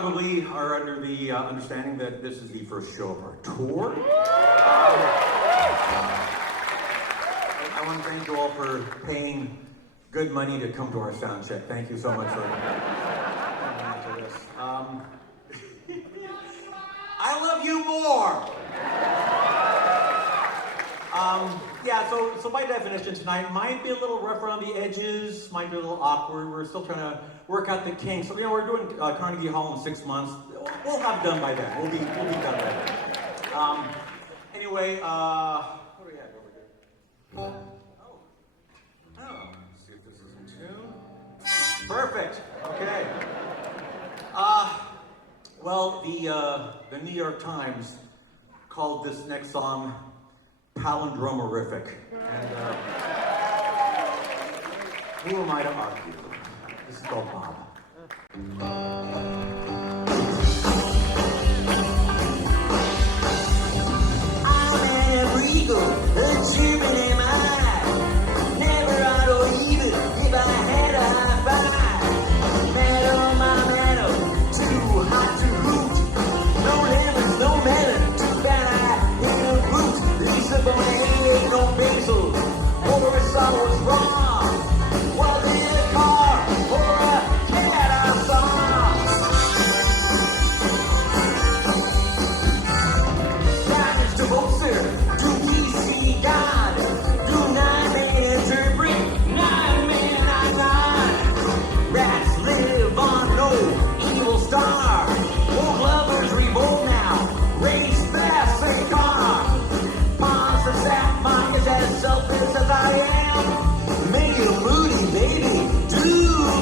probably are under the understanding that this is the first show of our tour. I want to thank you all for paying good money to come to our sound check. Thank you so much for coming to this. I love you more. Yeah, so by definition tonight might be a little rough around the edges, might be a little awkward. We're still trying to work out the kinks. So, we're doing Carnegie Hall in 6 months. We'll have it done by then. We'll be done by then. Anyway, what do we have over here? Let's see if this is in tune. Perfect. Okay. Well, the New York Times called this next song palindromerific. And who am I to argue? This is called Bob. I'm an regal, a German in my eye. Never out or even if I had a high five. Metal, my metal, too hot to hoot. No lemons, no melon, too bad I hit a root. Lisa Bonet ain't no basil, or a was wrong. Was it a car or a cat I saw? Damage to Bolster, do we see God? Do 9 men interpret, 9 men I got. Rats live on no evil star. Old lovers revolt now, race fast and car. Monster sap, mine is as selfish as I am. Make you moody, baby, do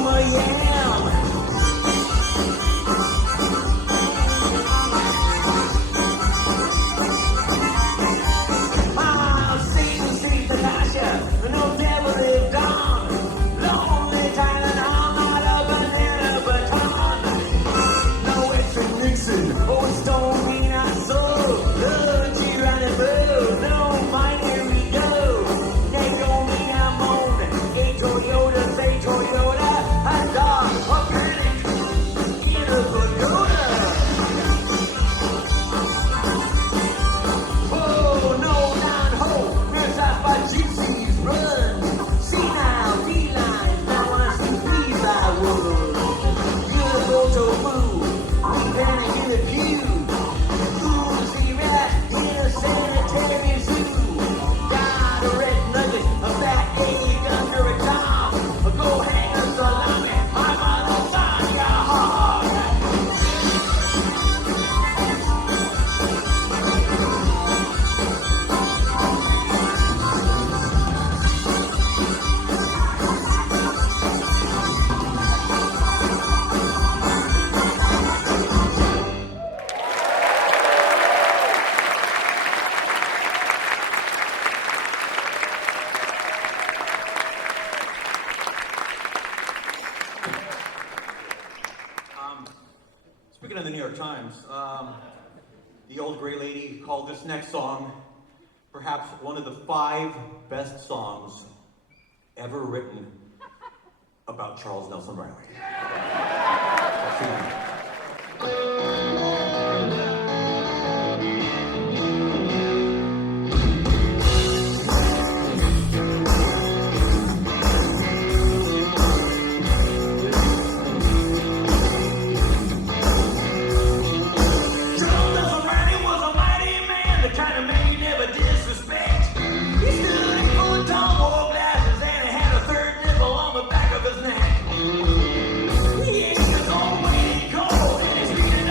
my yam. Satan, Street, Natasha, no devil lived on. Lonely Thailand, I'm not a banana baton. No Western Nixon, oh, stone me not so. Love, Geronimo, no, mine, here we go. They don't mean I'm on. A Toyota, say Toyota, a dog, a panic, in a Bermuda. Oh, no, not ho, where's that by gypsies run? See now, D-lines, now wanna see please I would. You're a tofu, we panic in the pew. Ooh, see rat in a sanitary zoo. Got a red nugget, a fat egg under a top. Go hang a salami, my motherfucker hard. Speaking of the New York Times, the old gray lady called this next song perhaps one of the 5 best songs ever written about Charles Nelson Riley. He ain't his own way cold, and he's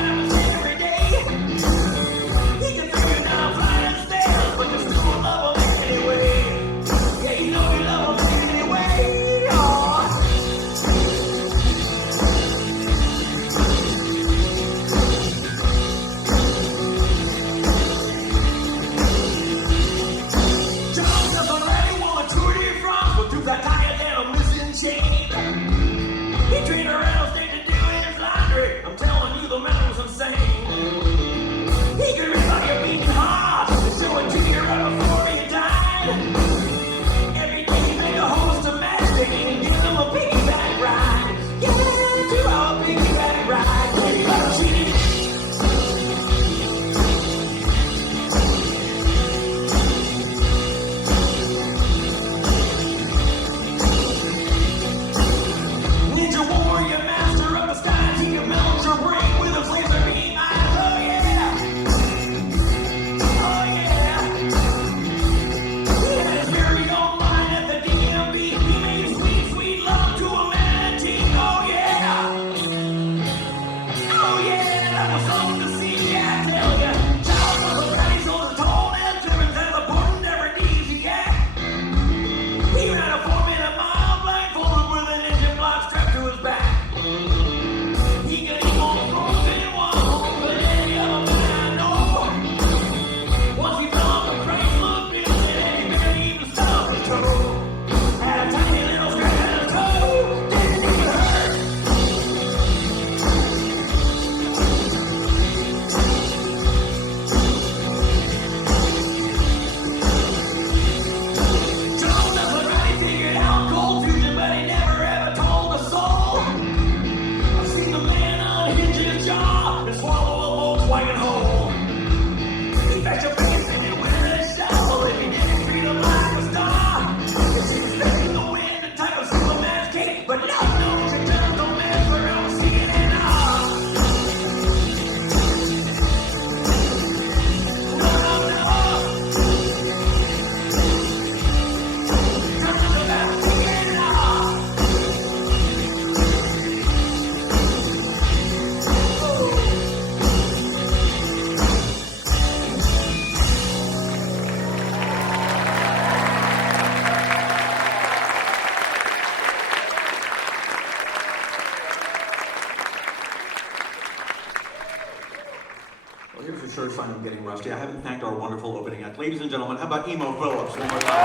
sure sign I'm getting rusty. I haven't thanked our wonderful opening act. Ladies and gentlemen, how about Emo Phillips? One more time.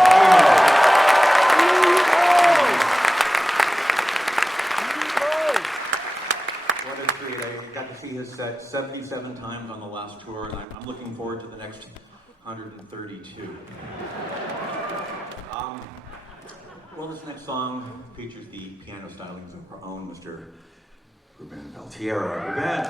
What a treat. I got to see his set 77 times on the last tour, and I'm looking forward to the next 132. Well, this next song features the piano stylings of our own Mr. Ruben Valtierra. Ruben!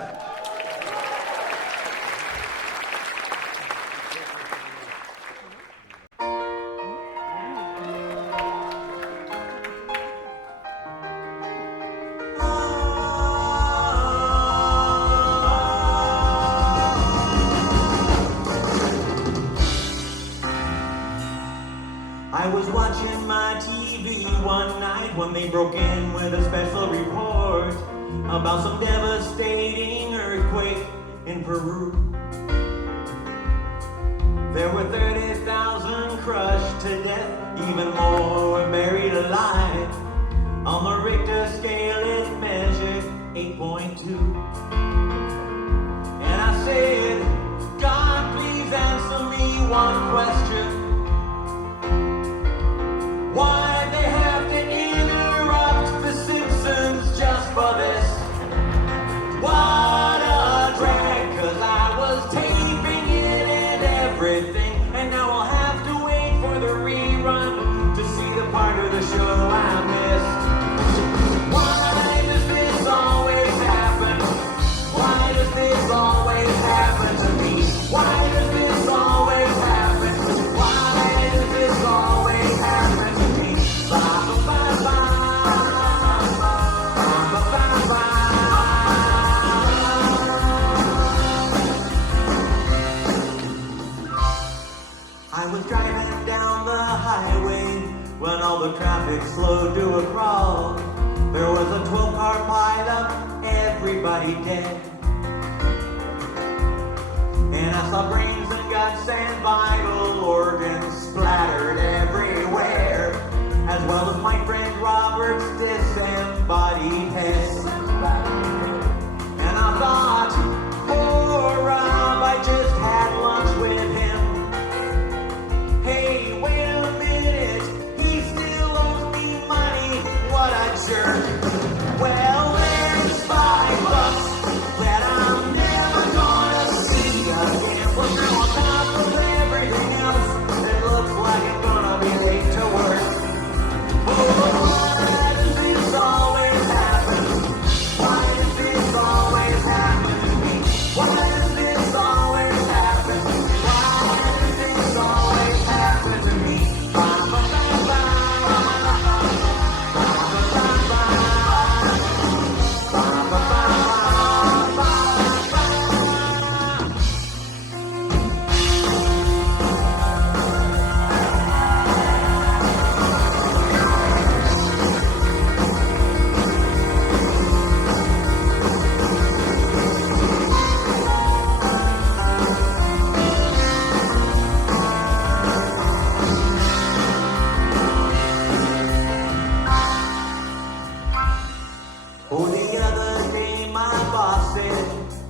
I was watching my TV one night when they broke in with a special report about some devastating earthquake in Peru. There were 30,000 crushed to death, even more were buried alive. On the Richter scale it measured 8.2. And I said, God, please answer me one question. Why they have to interrupt The Simpsons just for this? What a drag, 'cause I was taping it and everything, and now I'll have to wait for the rerun to see the part of the show I missed. Why does this always happen? Why does this always happen to me? Why does this always happen? Why does this always happen? I was driving down the highway when all the traffic slowed to a crawl. There was a 12-car pileup, everybody dead. And I saw brains and guts and vital organs splattered everywhere, as well as my friend Robert's disembodied head. And I thought, poor Rob, I just had lunch with him. Hey, wait a minute, he still owes me money, what a jerk. Well, there's $5 that I'm never gonna see again. Well, now on top of everything else, it looks like it's gonna be late to work. Why does this always happen? Why does this always happen to me? Why does this always happen? Why does this always happen to me? Oh, the other day my boss said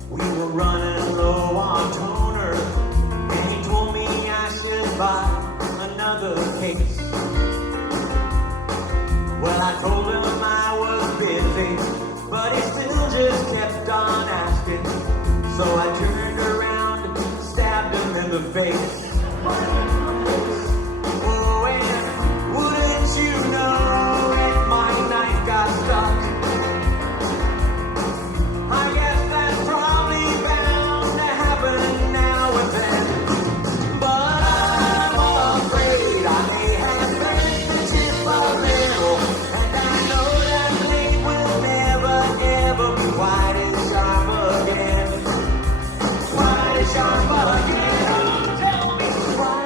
we were running low on toner, and he told me I should buy another case. Well, I told him I was busy, but he still just kept on asking. So I turned around, stabbed him in the face. Oh, and wouldn't you know it, my knife got stuck. I guess that's probably bound to happen now and then. But I'm afraid I may have bent the tip a little, and I know that blade will never, ever be quite as sharp again. Quite as sharp again. Tell me, why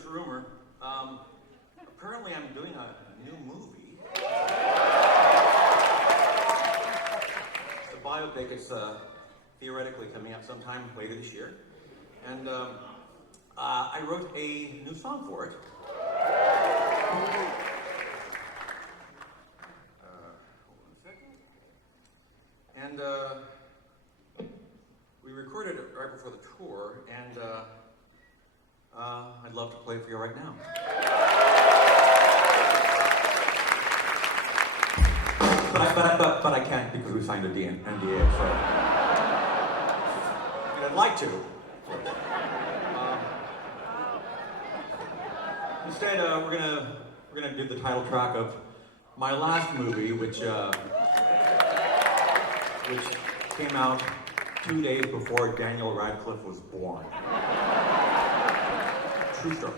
this rumor. Apparently I'm doing a new movie. It's a biopic. It's theoretically coming out sometime later this year. And I wrote a new song for it. Hold on a second. And we recorded it right before the tour, and I'd love to play it for you right now. But I can't because we signed a NDA, so. And I'd like to. Instead, we're gonna do the title track of my last movie, which came out 2 days before Daniel Radcliffe was born. True story.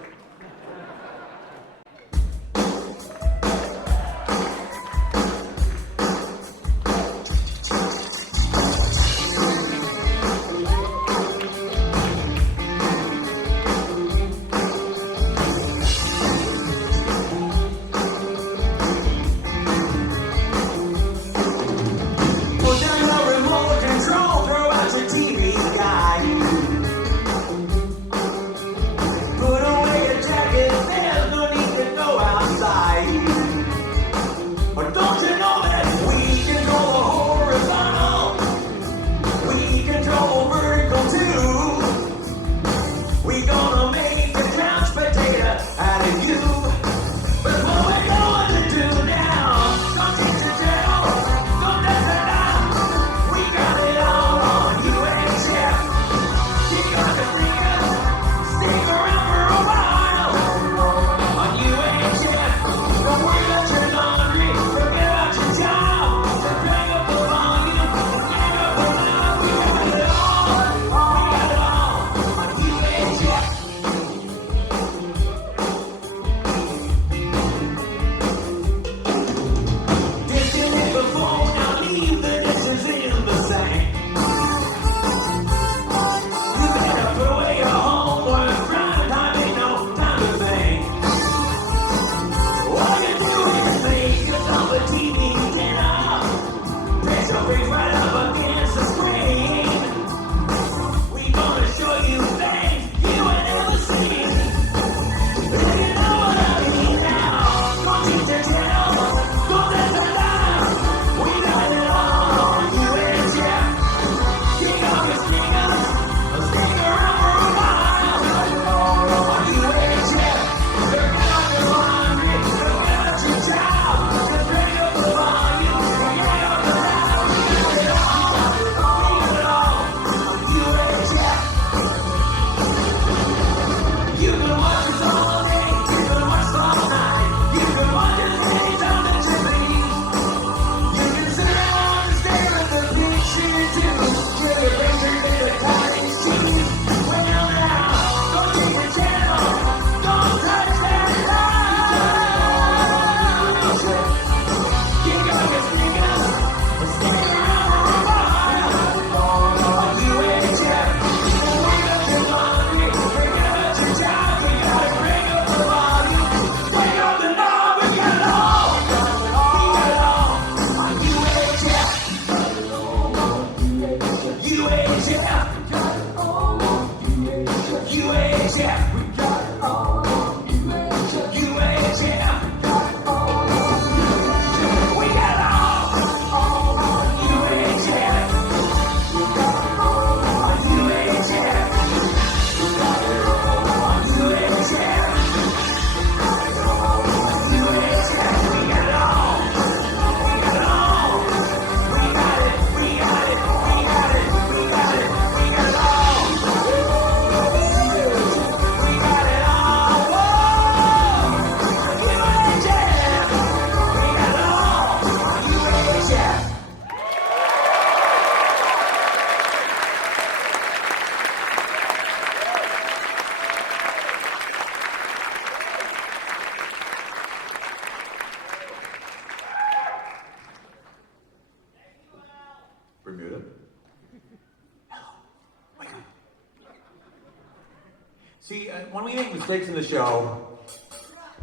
See, when we make mistakes in the show,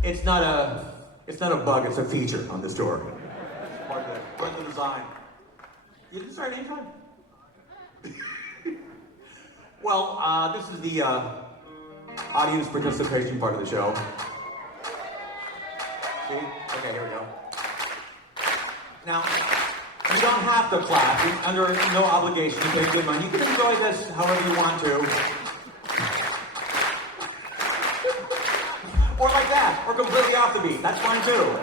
it's not a bug, it's a feature on the store. It's part of the design. You can start anytime. Well, this is the audience participation part of the show. See? Okay, here we go. Now, you don't have to clap. You're under no obligation to pay good money. You can enjoy this however you want to. Or like that, or completely off the beat. That's fine too.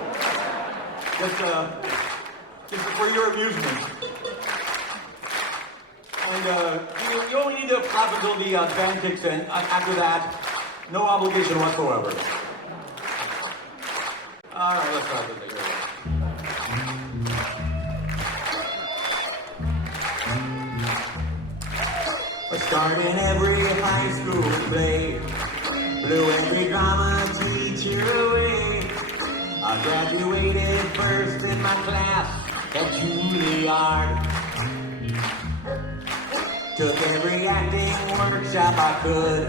Just for your amusement. And you only need to clap until the band kicks in. After that, no obligation whatsoever. All right, let's start with it. I started every high school play, blew every drama teacher away. I graduated first in my class at Juilliard. Took every acting workshop I could,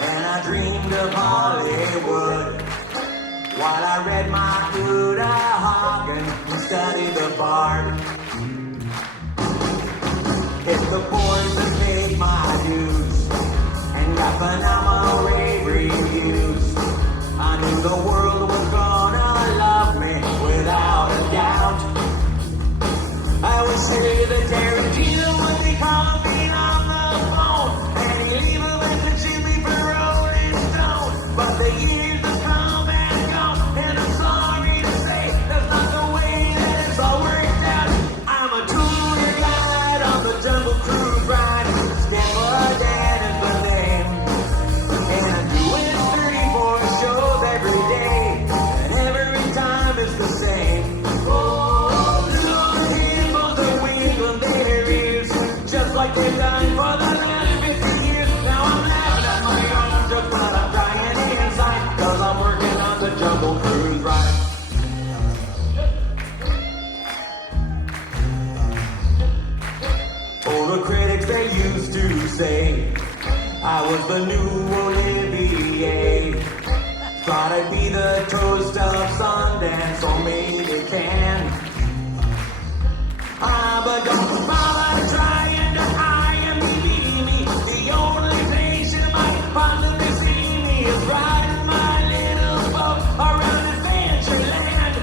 and I dreamed of Hollywood. While I read my Yoda Hagen and studied the bard. It's the boys that paid my dues and got phenomenal rave reviews. I knew the world was gonna love me without a doubt. I would say that Tarantino would be calling me on the phone, and he'd even let the chili for Rolling Stone. But the years have come and gone, and I'm sorry to say that's not the way that it's all worked out. I'm a tour guide on the Jungle Cruise ride. Stanford Dan is the name, and I'm doing 34 shows every day, and every time it's the same. Like they've done for the last 50 years. Now I'm laughing at my own jokes, but I'm dying inside, cause I'm working on the Jungle Cruise ride. Oh, the critics, they used to say I was the new Olivier. Thought I'd be the toast of Sundance, or maybe Cannes. But don't bother trying. The only place you might possibly see me is riding my little boat around Adventureland.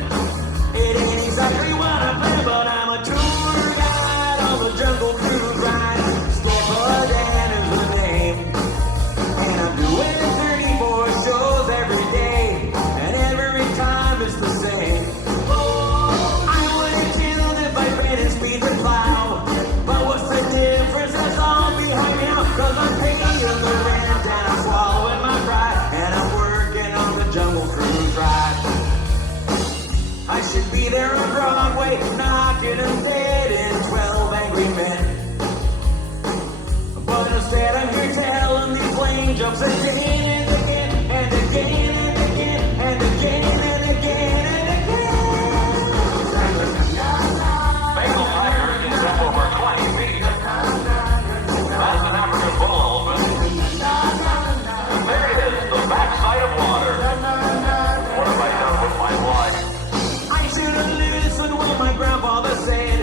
It ain't exactly what I play, but I'm a tour guide on the Jungle Cruise ride. Stanford Dan is the name, and I'm doing 34 shows every day, and every time it's the same. I wouldn't kill if I ran in speed and plow, but what's the difference? That's all behind me. Cause I'm taking the wind and I'm swallowing my pride, and I'm working on the Jungle Cruise ride. I should be there on Broadway, knocking and dead in 12 Angry Men. But instead I'm here telling these lame jokes again and again and again and again and again and again and again. Bagel Tiger is up over 20 feet. That's an African bull elephant. And there it is, the backside of water. What have I done with my life? I should have listened what my grandfather said.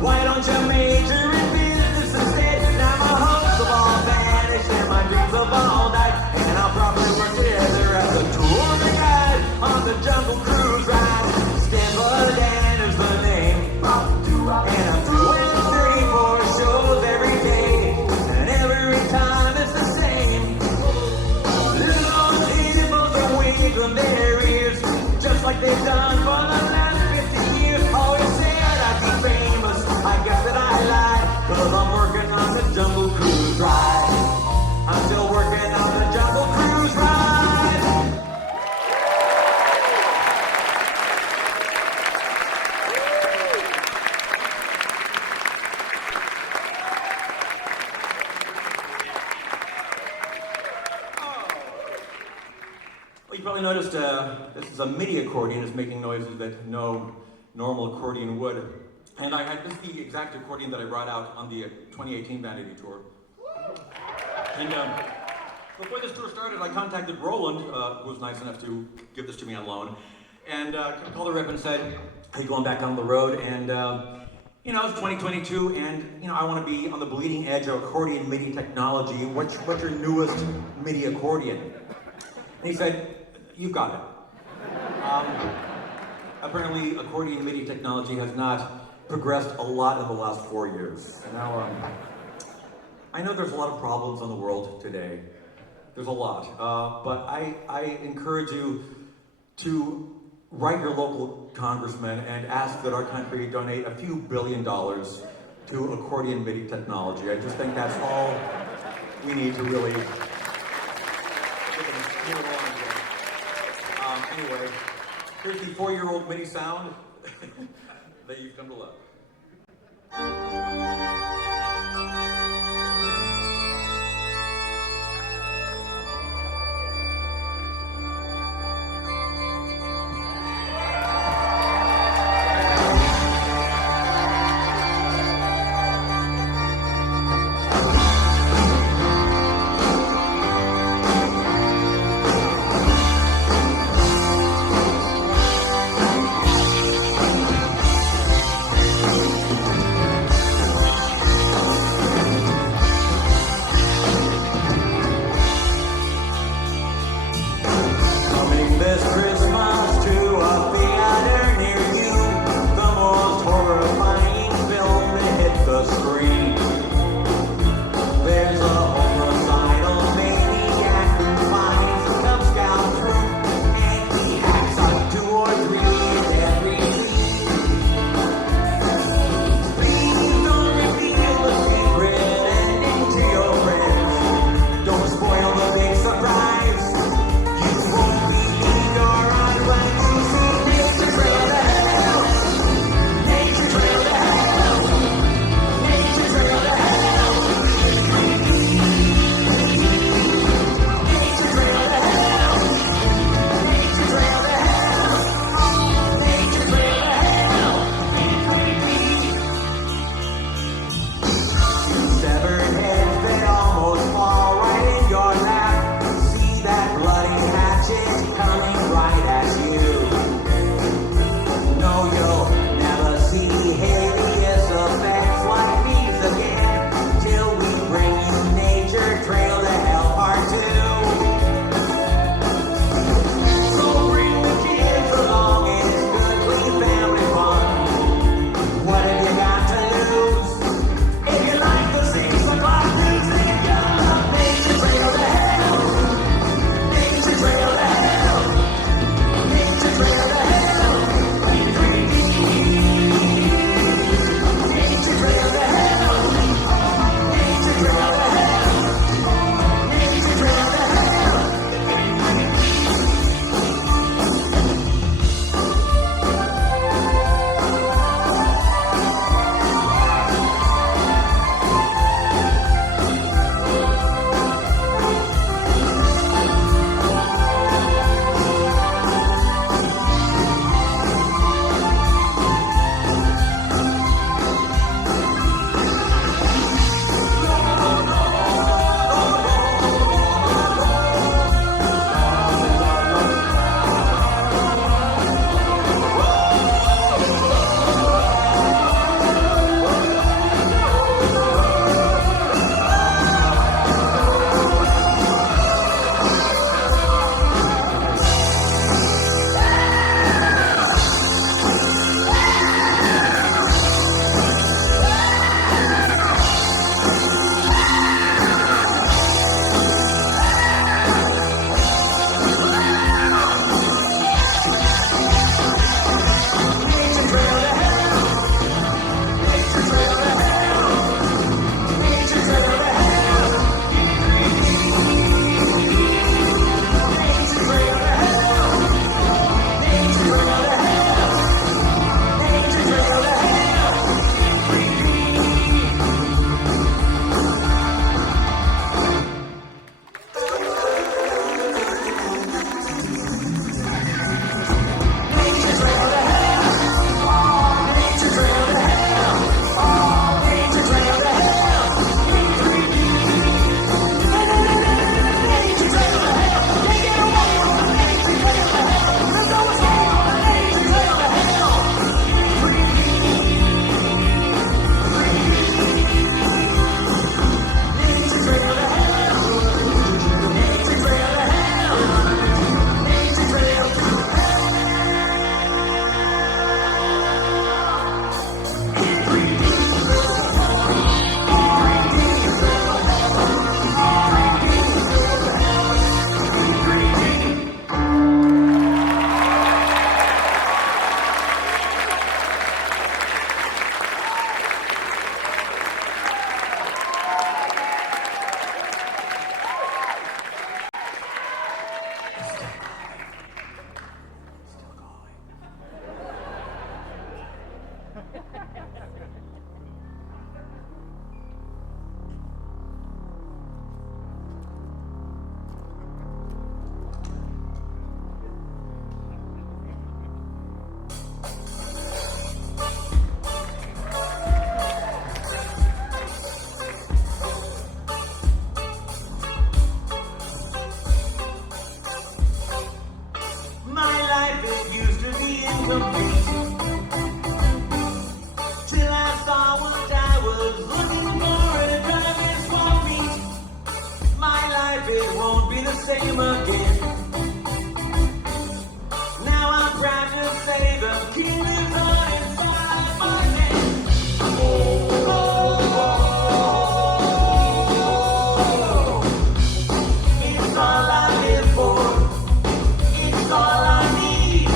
Why don't you major in business instead? Now my hopes have all vanished and my dreams have all died, and I'll probably work together as a tour guide on the Jungle Cruise ride. Stanford Dan is the name, and I'm doing 34 shows every day, and every time it's the same. Little animals are waiting from their ears, just like they've done for the last 50 years. Always said I'd be famous, I guess that I lied, cause I'm working on the Jungle Cruise ride. I'm still working on the Jungle Cruise ride. Well, you probably noticed this is a MIDI accordion. It's making noises that no normal accordion would. And this is the exact accordion that I brought out on the 2018 Vanity Tour. And Before this tour started, I contacted Roland, who was nice enough to give this to me on loan, and called her up and said, "Are you going back on the road?" And it's 2022, and I want to be on the bleeding edge of accordion MIDI technology. What's your newest MIDI accordion? And he said, "You've got it." Apparently, accordion MIDI technology has not progressed a lot in the last 4 years. Now, I know there's a lot of problems in the world today. There's a lot, but I encourage you to write your local congressman and ask that our country donate a few $1 billion to accordion MIDI technology. I just think that's all we need to really get them move along again. Anyway, here's the 4-year-old MIDI sound that you've come to love. the same again. Now I'm proud to say the king is on inside my head. Oh, it's all I live for. It's all I need.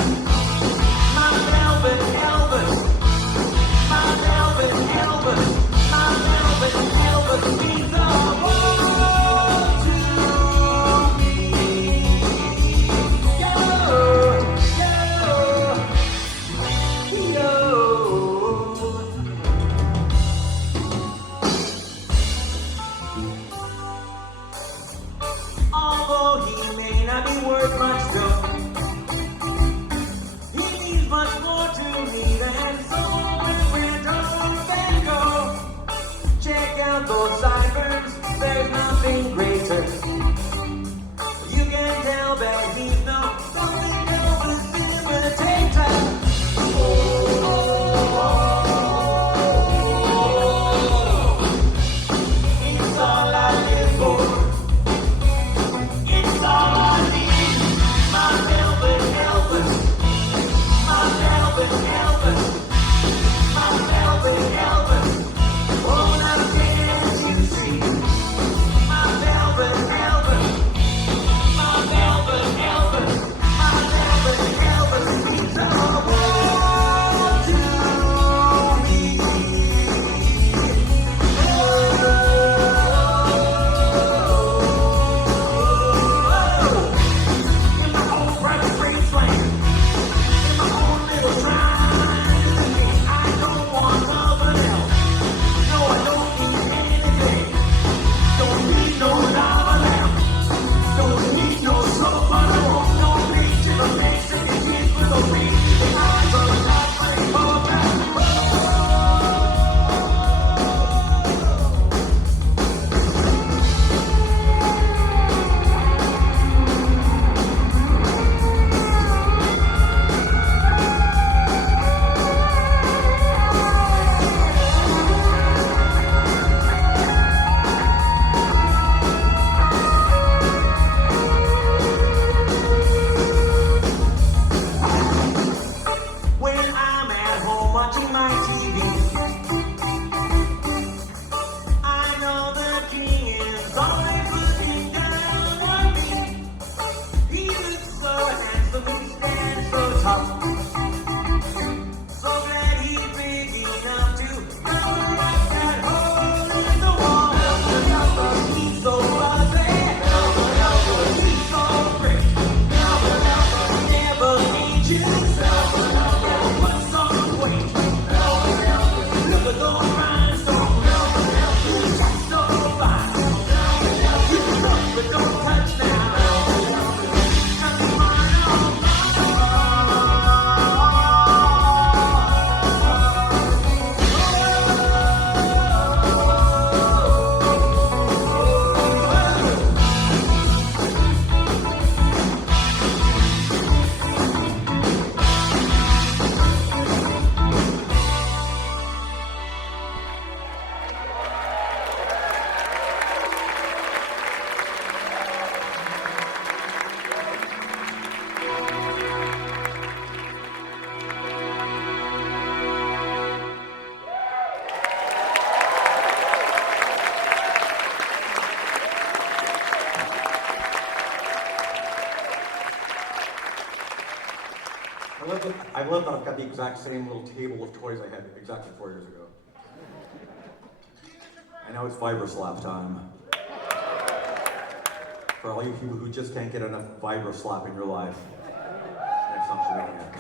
My velvet Elvis. My velvet Elvis. My velvet Elvis means the world to me. Yo, yo, yo. Although he may not be worth much dough, he means much more to me than soul and winter and gold. Check out those sideburns, there's nothing greater. You can tell that he's no something Elvis imitator. Oh, it's all I live for. It's all I need. My velvet Elvis. My velvet Elvis. My velvet Elvis. Oh, now can't you see? My velvet Elvis. My velvet Elvis. My velvet Elvis means the world to me. In my own private Graceland, in my own little shrine, I don't want nothing else. No, I don't need anything. Don't need no lava lamp. Don't need no soap, but I want no bleach in my face. And it is with those bleeding eyes on the top of the back. When I'm at home watching my TV, I know the king is always looking down on me. He looks so handsome, he stands so tall. So glad he's big enough to cover up that hole in the wall. He's so fuzzy. He's so great. Never need you. What's on the way? Look at those rhinestones. She's so fine. You can touch, but don't touch now. Nothing more, no. I love that I've got the exact same little table of toys I had exactly 4 years ago. And now it's Vibra Slap time. For all you people who just can't get enough Vibra Slap in your life. Next song should be here.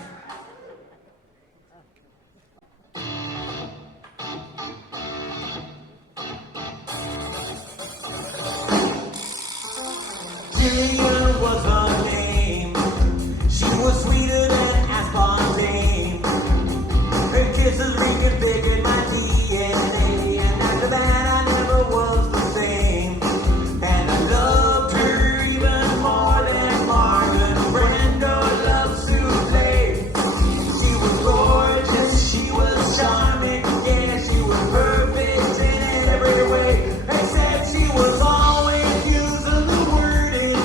Julia was her name. She was sweeter than aspartame. Her kisses ringing big in my DNA. And after that, I never was the same. And I loved her even more than Margaret Brando loves souffle. She was gorgeous, she was charming, yeah, she was perfect in every way. Except she was always using the word in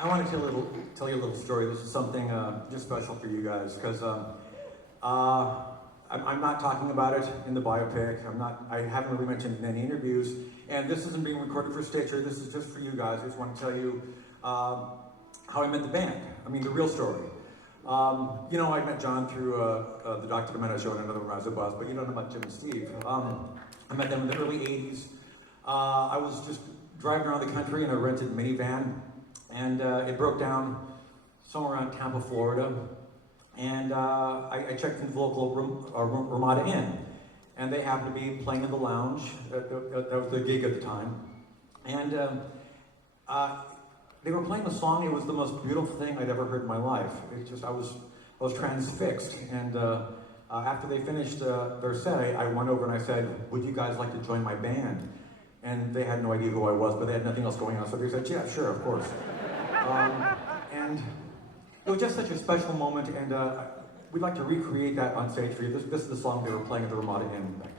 I want to tell you a little story. This is something just special for you guys because I'm not talking about it in the biopic. I haven't really mentioned it in any interviews, and this isn't being recorded for Stitcher. This is just for you guys. I just want to tell you how I met the band. I mean, the real story. You know, I met John through the documentary show and another Rise of Buzz, but you don't know about Jim and Steve. I met them in the early 80s. I was just driving around the country in a rented minivan, and it broke down somewhere around Tampa, Florida. And I checked into the local Ramada Inn, and they happened to be playing in the lounge. That was the gig at the time. And they were playing a song. It was the most beautiful thing I'd ever heard in my life. It just, I was transfixed. And after they finished their set, I went over and I said, "Would you guys like to join my band?" And they had no idea who I was, but they had nothing else going on. So they said, "Yeah, sure, of course." And it was just such a special moment, and we'd like to recreate that on stage for you. This is the song they were playing at the Ramada Inn back then.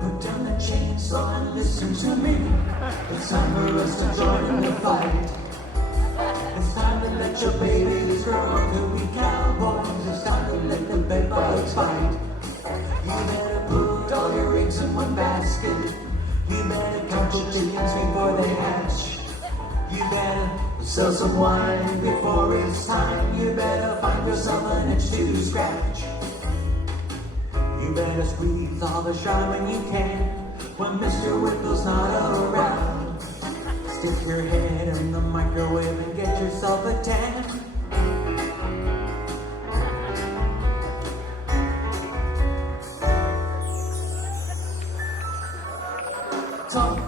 Put down the chainsaw and listen to me. It's time for us to join in the fight. It's time to let your babies grow up to be cowboys. It's time to let the bedbugs fight. You better put all your eggs in one basket. You better count your chickens before they hatch. You better sell some wine before it's time. You better find yourself an itch to scratch. You better squeeze all the shine when you can, when Mr. Whipple's not around. Stick your head in the microwave and get yourself a tan. Talk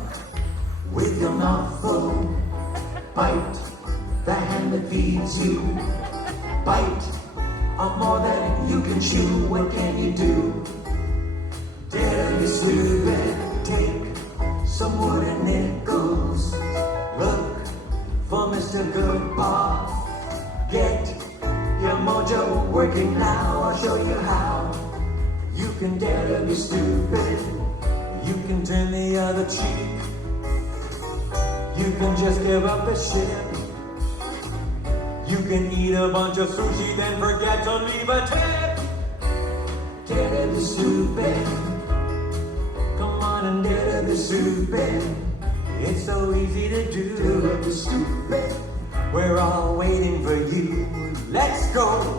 with your mouth full. Bite the hand that feeds you. Bite on more than you can chew. What can you do? Dare be stupid. Take some wooden nickels. Look for Mr. Goodbar. Get your mojo working now. I'll show you how. You can dare to be stupid. You can turn the other cheek. You can just give up the shit. You can eat a bunch of sushi, then forget to leave a tip. Dare to be stupid. Come on and dare to be stupid. It's so easy to do. Dare to be stupid. We're all waiting for you. Let's go.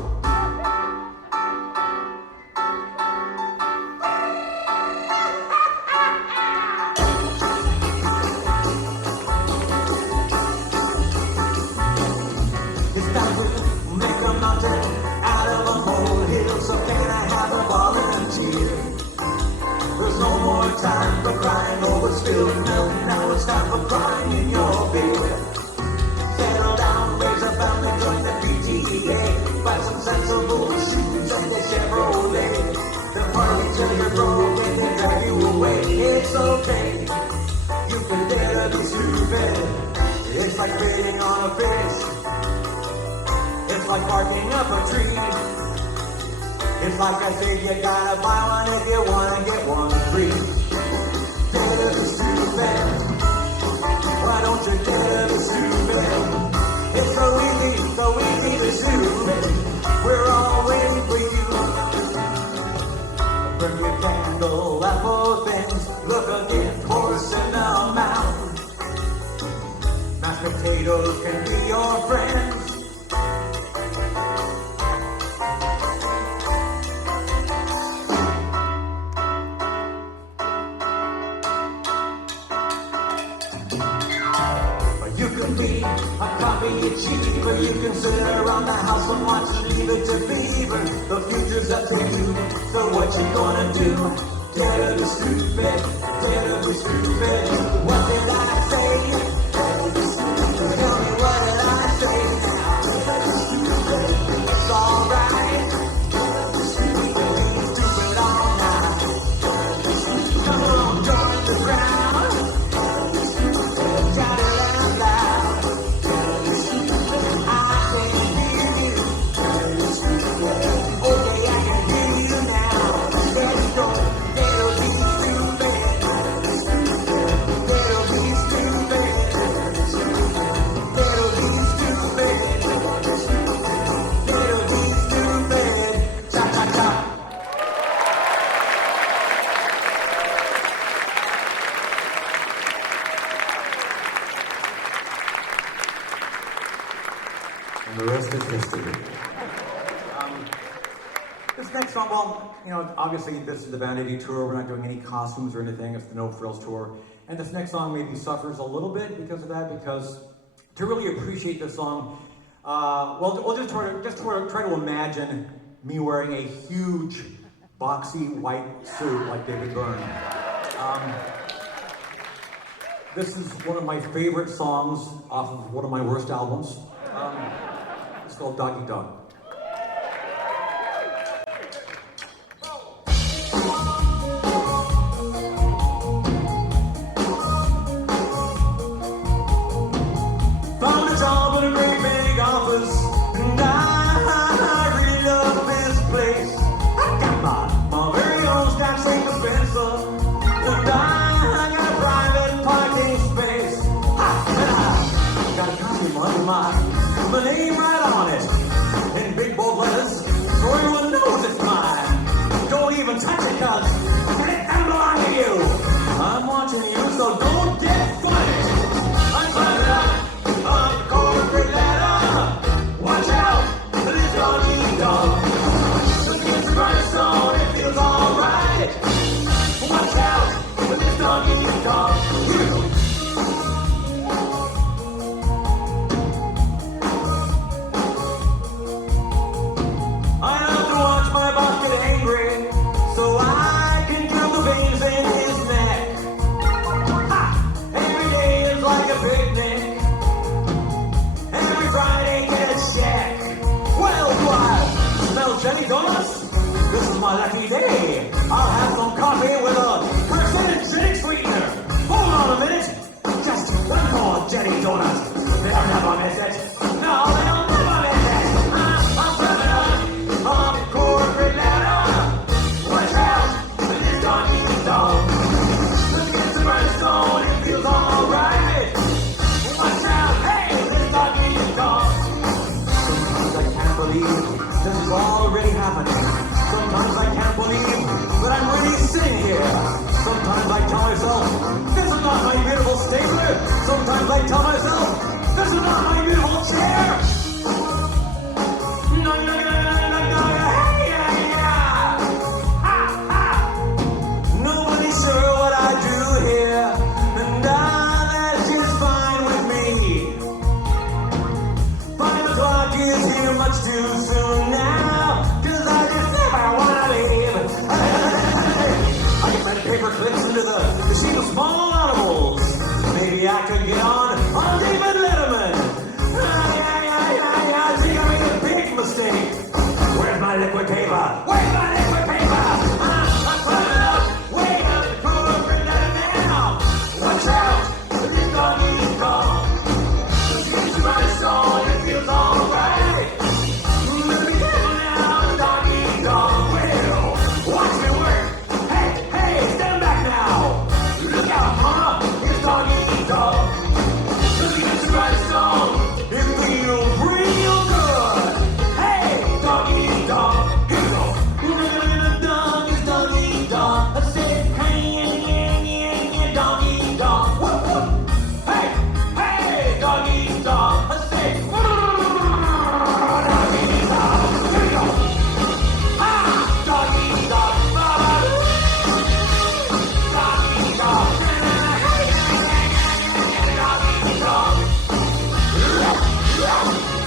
Time for crying over spilled milk. Now it's time for crying in your beer. Settle down, raise a family, join the PTA. Buy some sensible shoes and the Chevrolet. The party till you're broke and they drag you away. It's okay, you can dare to be stupid. It's like trading on a fish. It's like barking up a tree. It's like I said, you gotta buy one if you wanna get one free. Dare to be stupid. Why don't you dare to be stupid? It's so easy to stupid. We're all waiting for you. Burn your candle, apple things. Look a gift horse in the mouth. Mashed potatoes can be your friends. A copy cheap, or you can sit around the house and watch Leave It to Beaver. The future's up to you, so what you gonna do? Dare to be stupid, dare to be stupid. What did I say? Dare to be stupid. Tell me what did I say now? Dare to be stupid. It's alright. Dare to be stupid. Be stupid all night. Dare to be stupid. Come on, join the crowd. Dare to be stupid. Got it out. And the rest is history. This next song, well, you know, obviously this is the Vanity Tour. We're not doing any costumes or anything. It's the No Frills Tour. And this next song maybe suffers a little bit because of that, because to really appreciate this song, we'll just try to imagine me wearing a huge, boxy white suit like David Byrne. This is one of my favorite songs off of one of my worst albums. It's called Doggy Dog. My name right on it, in big bold letters, so everyone knows it's mine. Don't even touch it, cuz it doesn't belong to you. I'm watching you, so don't get funny. I'm climbing up the corporate ladder. Watch out, this doggy dog. When it's burning stone, it feels alright. Watch out, this doggy dog. Jenny Donuts? This is my lucky day. I'll have some coffee with a carcinogenic sweetener. Hold on a minute. Just one more Jenny Donuts. They'll never miss it. No, they'll never miss it. I'm coming up the corporate ladder. Watch out, this doggy dog. Look at the brimstone, it feels alright. Watch out, hey, this doggy dog. Sometimes I can't believe this is already happening. Sometimes I can't believe that I'm really sitting here. Sometimes I tell myself, this is not my beautiful stapler. Sometimes I tell myself, this is not my beautiful chair. Nobody's sure what I do here, and that's just fine with me. 5 o'clock is here much too soon now, 'cause I just never wanna leave. I get my paper clips into the machine of small animals. Maybe I could get on David Letterman. I think I made a big mistake. Where's my liquid paper? Where's my liquid paper? I'm climbing up, way up the corporate ladder now. Watch out, this doggy dog. It's my soul, it feels alright. Let me get now, doggy dog. Well, watch me work. Hey, stand back now. Look out, huh? It's doggy dog. Look at this right song. It feels real good. Hey, doggy dog. Here we go. Dog is doggy dog. I said, hey, doggy dog. Whoop, whoop. Hey, doggy dog. I said, doggy dog. Here we go. Doggy dog. Doggy dog. Doggy dog.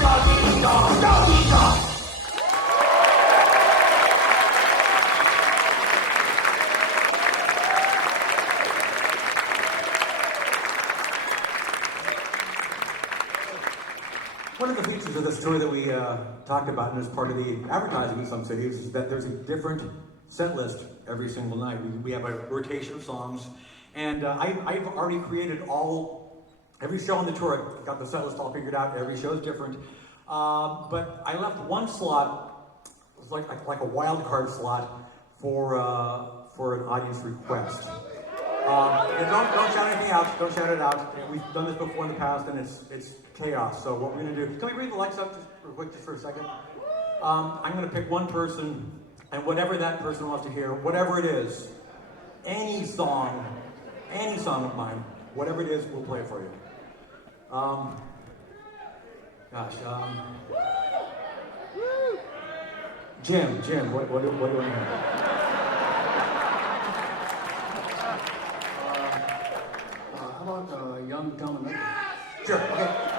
Doggy dog. Doggy dog. One of the features of this tour that we talked about, and as part of the advertising in some cities, is that there's a different set list every single night. We have a rotation of songs, and I've already created every show on the tour. I got the set list all figured out. Every show is different, but I left one slot. It was like a wild card slot for an audience request. And don't shout anything out. Don't shout it out. We've done this before in the past, and it's chaos. So what we're going to do? Can we bring the lights up just for a second? I'm going to pick one person, and whatever that person wants to hear, whatever it is, any song of mine, whatever it is, we'll play it for you. Gosh, Jim, what do we have? How about Young, Dumb, and Ugly? Sure, okay.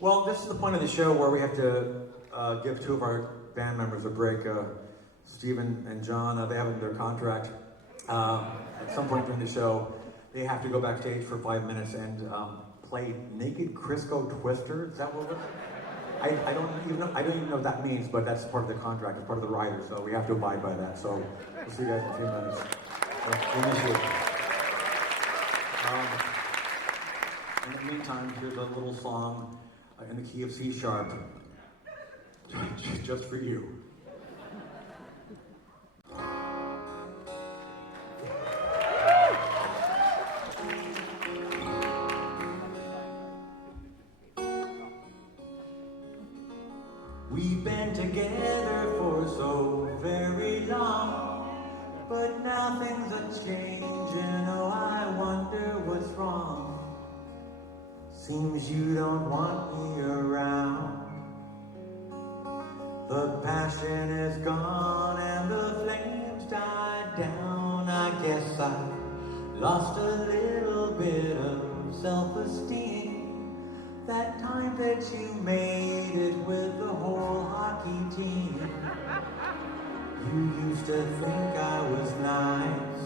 Well, this is the point of the show where we have to give two of our band members a break. Stephen and John, they have their contract at some point during the show. they have to go backstage for 5 minutes and play Naked Crisco Twister. Is that what it was? I don't even know what that means, but that's part of the contract. It's part of the rider, so we have to abide by that. So we'll see you guys in a few minutes. We miss you. In the meantime, here's a little song in the key of C sharp, just for you. We've been together for so very long, but now things are changing. Oh, I wonder what's wrong. Seems you don't want me around. The passion is gone and the flames died down. I guess I lost a little bit of self-esteem. That time that you made it with the whole hockey team. You used to think I was nice.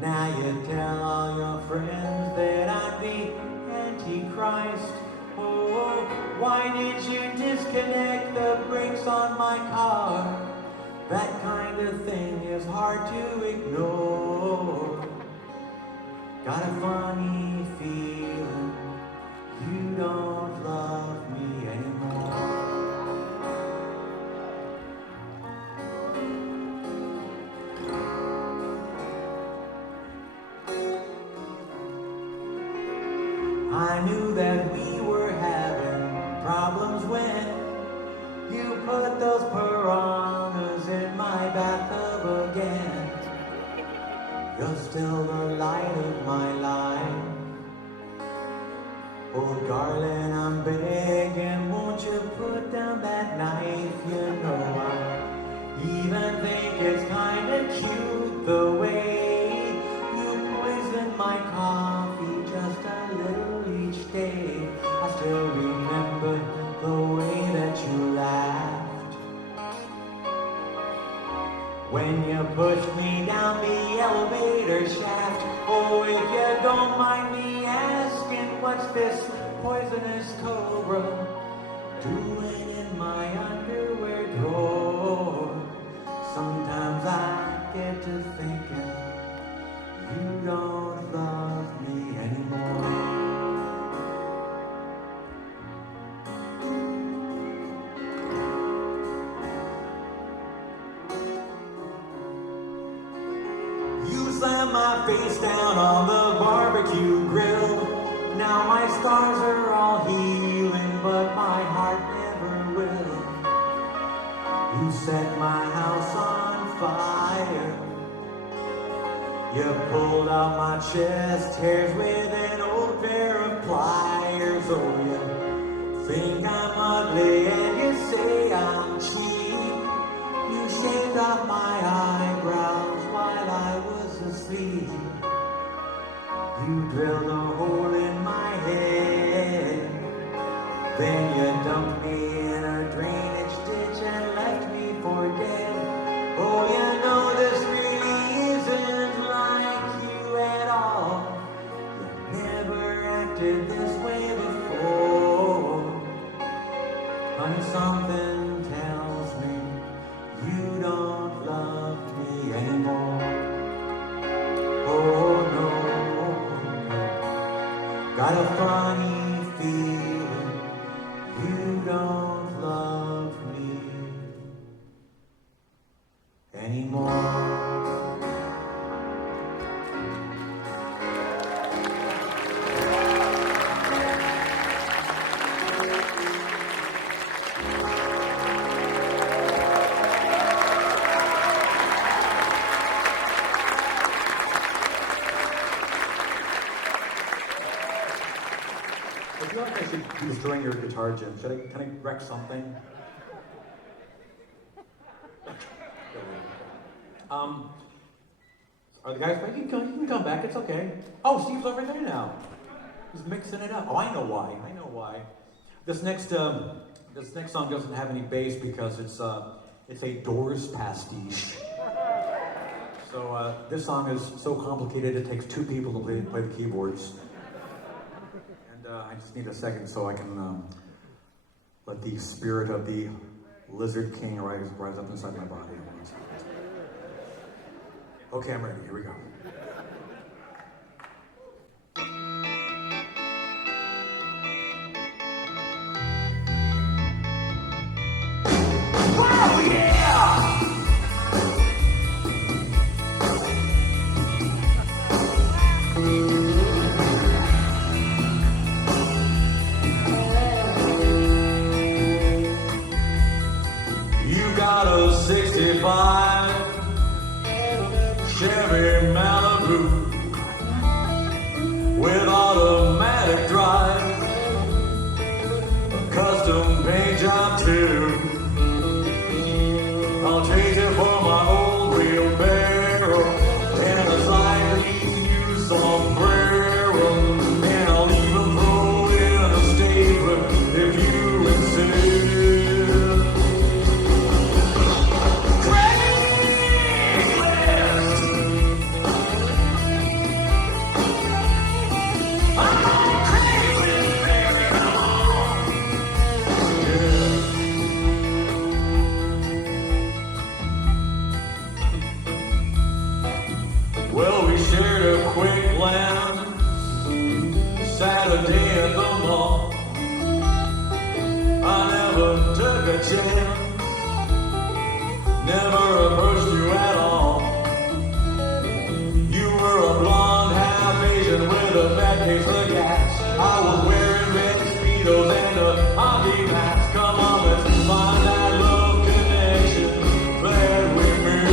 Now you tell all your friends that I'm the Antichrist. Oh, why did you disconnect the brakes on my car? That kind of thing is hard to ignore. Got a funny feeling you don't love me anymore. I knew that we were having problems when you put those piranhas in my bathtub again. You're still the light of my life. Oh, darling, I'm begging, won't you put down that knife? You know, I even think it's kind of cute the way you poison my coffee just a little each day. I still remember the way that you laughed when you pushed me down the elevator shaft. Oh, if you don't mind me asking, what's this poisonous cobra doing in my underwear drawer? Sometimes I get to thinking you don't love me anymore. You slammed my face down on the barbecue grill. Now my scars are all healing, but my heart never will. You set my house on fire. You pulled out my chest hairs with an old pair of pliers. Oh, you think I'm ugly and you say I'm cheap. You shaved off my eyebrows while I was asleep. You drilled a hole in my head. Then you dumped me in a drainage ditch and left me for dead. Oh, you know this really isn't like you at all. You never acted this way before. Honey, something tells me you don't love me anymore. Oh, no. Got a funny feeling you don't love me anymore. I feel like I should be destroying your guitar, Jim. Can I wreck something? Are the guys ready? You can come back, it's okay. Oh, Steve's over there now. He's mixing it up. Oh, I know why. This next song doesn't have any bass because it's a Doors pastiche. So this song is so complicated it takes two people to play the keyboards. And I just need a second so I can let the spirit of the Lizard King rise up inside my body. Okay, I'm ready. Here we go. Oh yeah! You got a 65 Chevy Malibu with automatic drive, a custom paint job too. I'll trade you for my old wheelbarrow and a slightly used sombrero, and I'll even throw in a statement if you insist. Well, we shared a quick glance Saturday at the mall. I never took a chance, never approached you at all. You were a blonde, half Asian with a bad case of gas. I was wearing red speedos and a hockey mask. Come on, let's find that love connection that we made.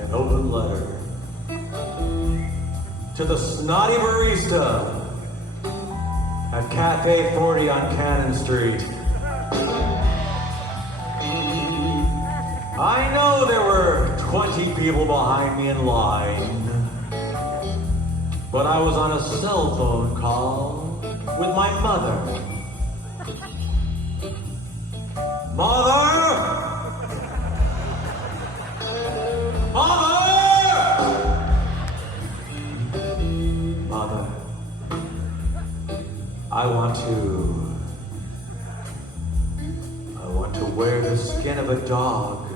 An open letter to the snotty barista at Cafe 40 on Cannon Street. I know there were 20 people behind me in line, but I was on a cell phone call with my mother. Mother! Mother, I want to wear the skin of a dog,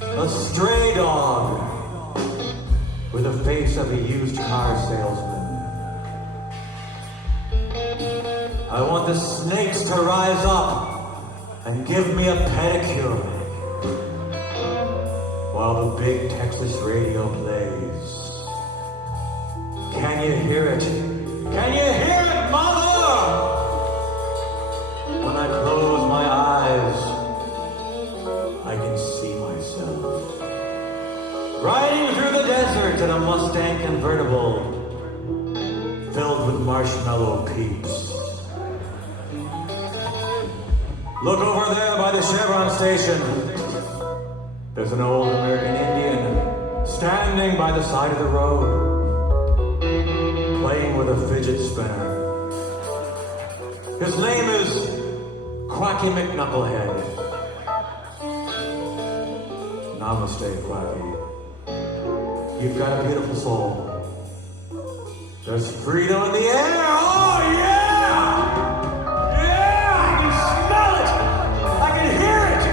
a stray dog, with the face of a used car salesman. I want the snakes to rise up and give me a pedicure while the big Texas radio plays. Can you hear it? Can you hear it, Mother? When I close my eyes, I can see myself riding through the desert in a Mustang convertible filled with marshmallow peeps. Look over there by the Chevron station. There's an old American Indian standing by the side of the road, playing with a fidget spinner. His name is Quacky McKnucklehead. Namaste, Quacky. You've got a beautiful soul. There's freedom in the air. Oh, yeah! Yeah! I can smell it! I can hear it!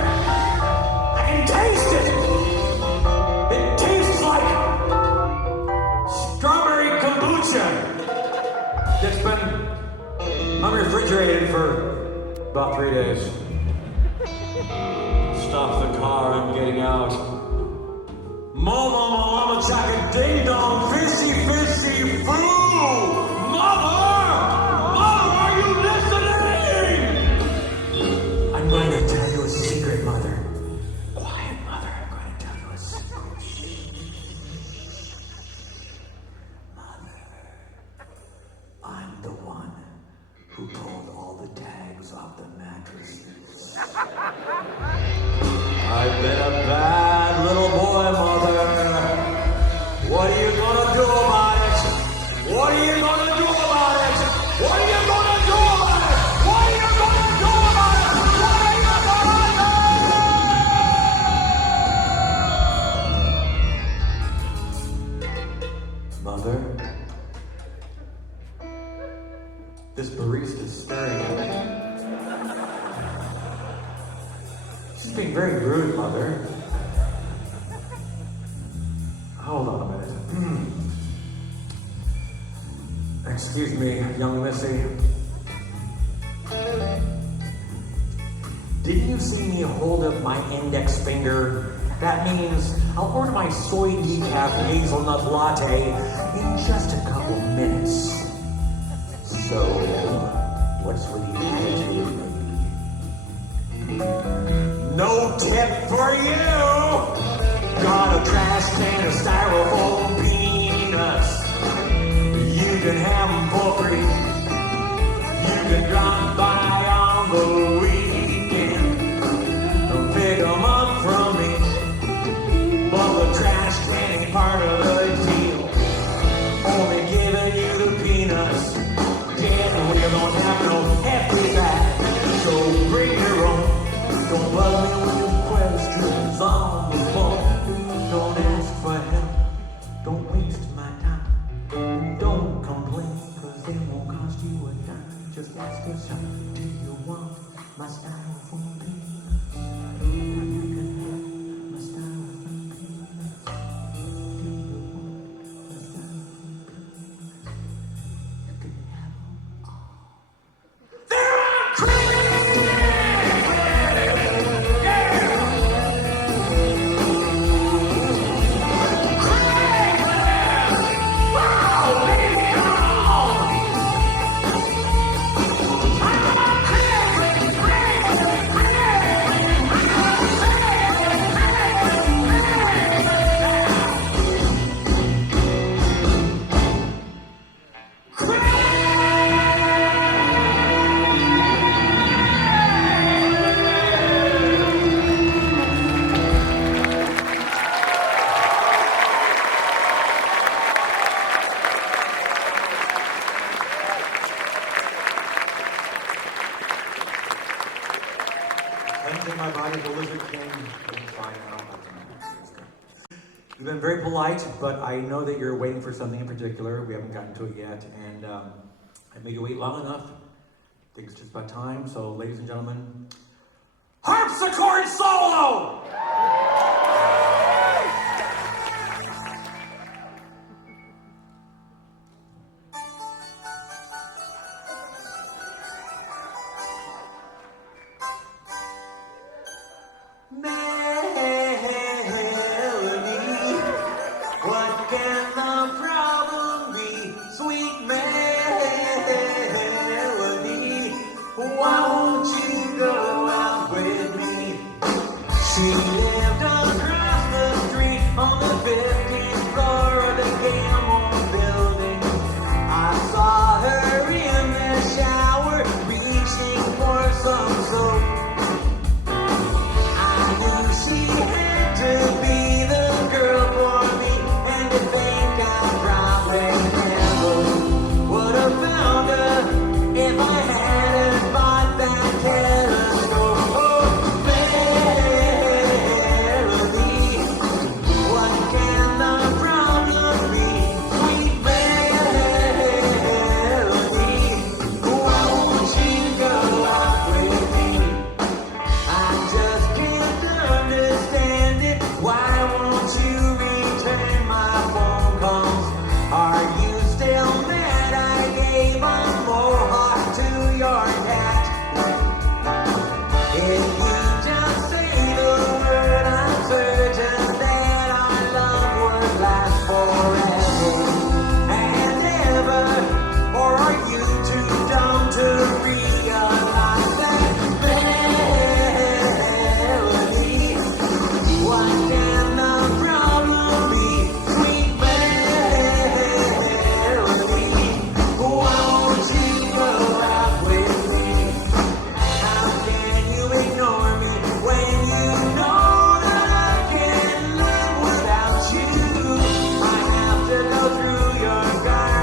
I can taste it! It tastes like kombucha. It's been unrefrigerated for about 3 days. Stop the car, I'm getting out. Mama, mama, chaka, ding dong, fishy, fishy, foo! Mother! Mother, are you listening? I'm going to tell you a secret, Mother. Quiet, Mother, I'm going to tell you a secret. Mother, I'm the one who pulled all the tags off the mattresses. I've been a bad little boy, Mother. What are you gonna do about it? What are you gonna do about it? What are you gonna do about it? What are you gonna do about it? What are you gonna do? Mother, this barista's staring at me. She's being very rude, Mother. Hold on a minute. Excuse me, young Missy. Didn't you see me hold up my index finger? That means I'll order my soy decaf hazelnut latte in just a couple minutes. So, what's with the attitude, baby? No tip for you! Got a trash can of styrofoam peanuts. You can have them for free. You can drop by on the weekend and pick them up from me. But the trash can ain't part of the deal. Only giving you the peanuts. Yeah, we don't have no happy bag. So bring your own. Don't bug me with questions on the phone. Don't ask for help, don't waste my time, and don't complain, cause they won't cost you a dime. Just ask yourself, do you want my styrofoam peanuts? You can have my styrofoam peanuts. Do you want my styrofoam peanuts? You can have them all. They're on Craigslist! You've been very polite, but I know that you're waiting for something in particular. We haven't gotten to it yet, and I made you wait long enough. I think it's just about time. So, ladies and gentlemen, harpsichord solo! Why won't you go out with me? See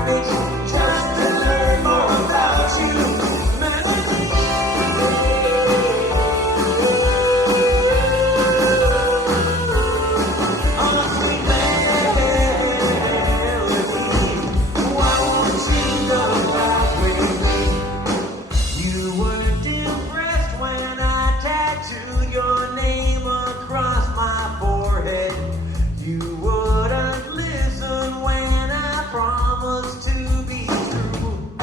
cottage just to learn more about you. Melanie. Oh, sweet Melanie, why won't you go out with me? You weren't impressed when I tattooed your name across my forehead. You wouldn't listen when I promised to be true. I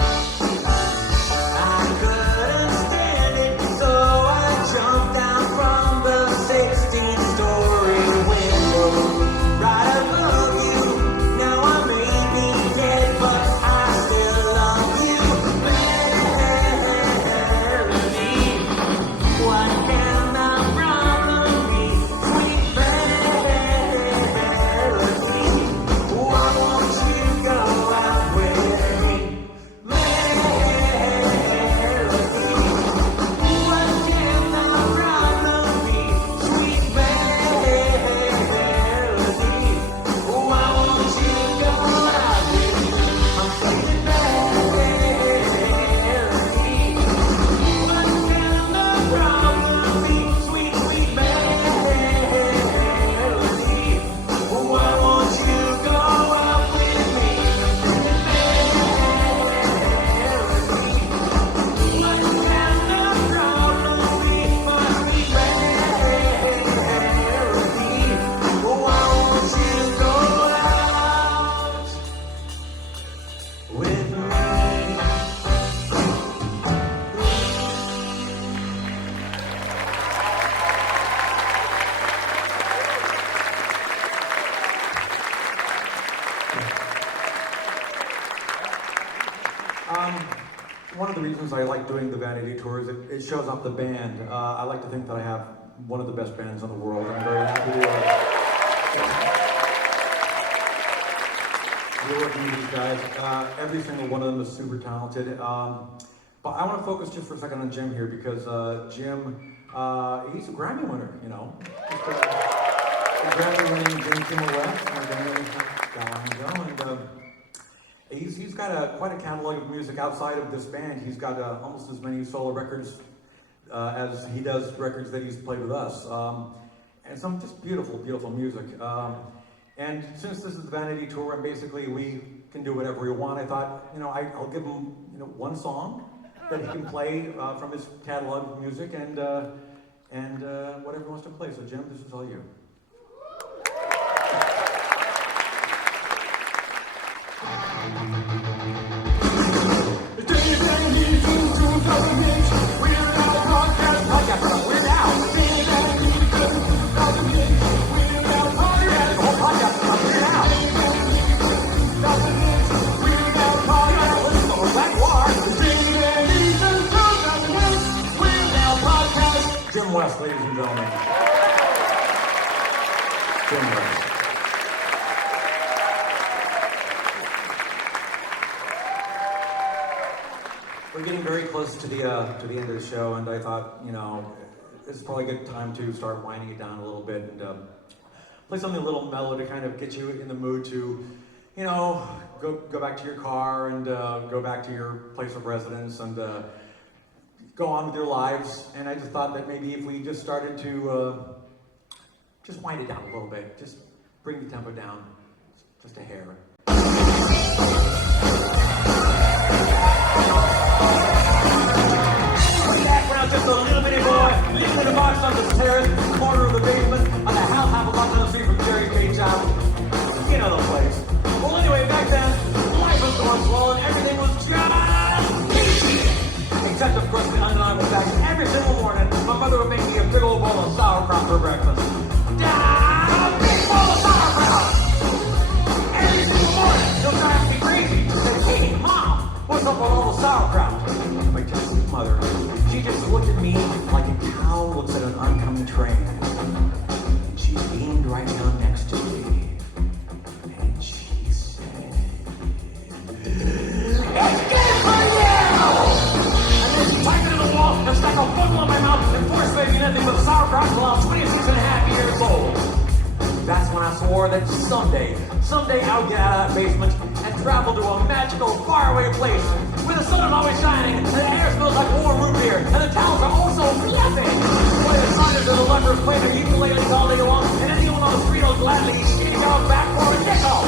couldn't stand it, so I jumped down from the 16th-story window right above you. Now I may be dead, but I still love you. Melanie, what can the problem be? Sweet Melanie, why won't you go out with me? Melanie, what can the problem be? Sweet Melanie, why won't you go out with me? I'm sweet Melanie, what can the problem be? Sweet, sweet Melanie, why won't you go out with me? What can the problem be? My sweet Melanie, why won't you go out with me? One of the reasons I like doing the vanity tour is it shows off the band. I like to think that I have one of the best bands in the world. I'm very happy to deal with these guys. Every single one of them is super talented. But I want to focus just for a second on Jim here because Jim, he's a Grammy winner, you know. Just a Grammy-winning Kimo and he's got quite a catalog of music outside of this band. He's got almost as many solo records as he does records that he's played with us. And some just beautiful, beautiful music. And since this is the Vanity Tour and basically we can do whatever we want, I thought, I'll give him, one song that he can play from his catalog of music and whatever he wants to play. So Jim, this is all you. Jim West, ladies and gentlemen. Jim West. We're getting very close to the end of the show, and I thought, it's probably a good time to start winding it down a little bit and play something a little mellow to kind of get you in the mood to, go back to your car and go back to your place of residence and go on with your lives. And I just thought that maybe if we just started to just wind it down a little bit, just bring the tempo down just a hair. Background, just a little bitty boy, living in a box on the terrace, corner of the basement, on the house half a block down the street from Jerry Kate's house. You know the place. Well, anyway, back then, life was going slow and everything was just easy. Except, of course, the undeniable fact that every single morning, my mother would make me a big old bowl of sauerkraut for breakfast. A big bowl of sauerkraut! Every single morning, she'll drive me crazy. She said, "Hey, Mom, what's up with all the sauerkraut?" My just sweet mother, she just looked at me like a cow looks at an oncoming train. And she leaned right down next to me. And she said, "It's good for you!" And then she typed it in the wall and stuck a bundle in my mouth and forced fed me nothing but sauerkraut until I was 26 and a half years old. That's when I swore that someday I would get out of that basement and travel to a magical, faraway place where the sun is always shining, and the air smells like warm root beer, and the towels are also fluffy. Where the singers and the lovers play their ukuleles all day long, and anyone on the street will gladly skate out back for a nickel.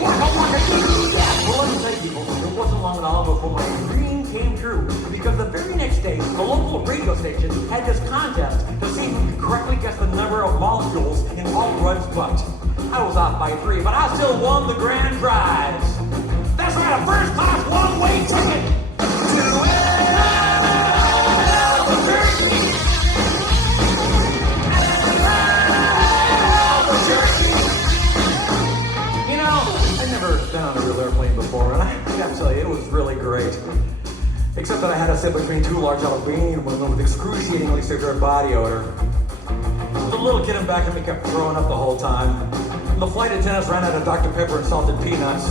Waka waka doo, yeah. Well, let me tell you, people, it wasn't long at all before my dream came true, because the very next day, the local radio station had this contest to see who could correctly guess the number of molecules in Paul Rudd's butt. I was off by 3, but I still won the grand prize. That's right, a first-class one-way ticket to Albuquerque. You know, I've never been on a real airplane before, and I gotta tell you, it was really great. Except that I had to sit between 2 large Albanian women with excruciatingly severe body odor. The little kid in back of me kept throwing up the whole time. The flight attendants ran out of Dr. Pepper and salted peanuts.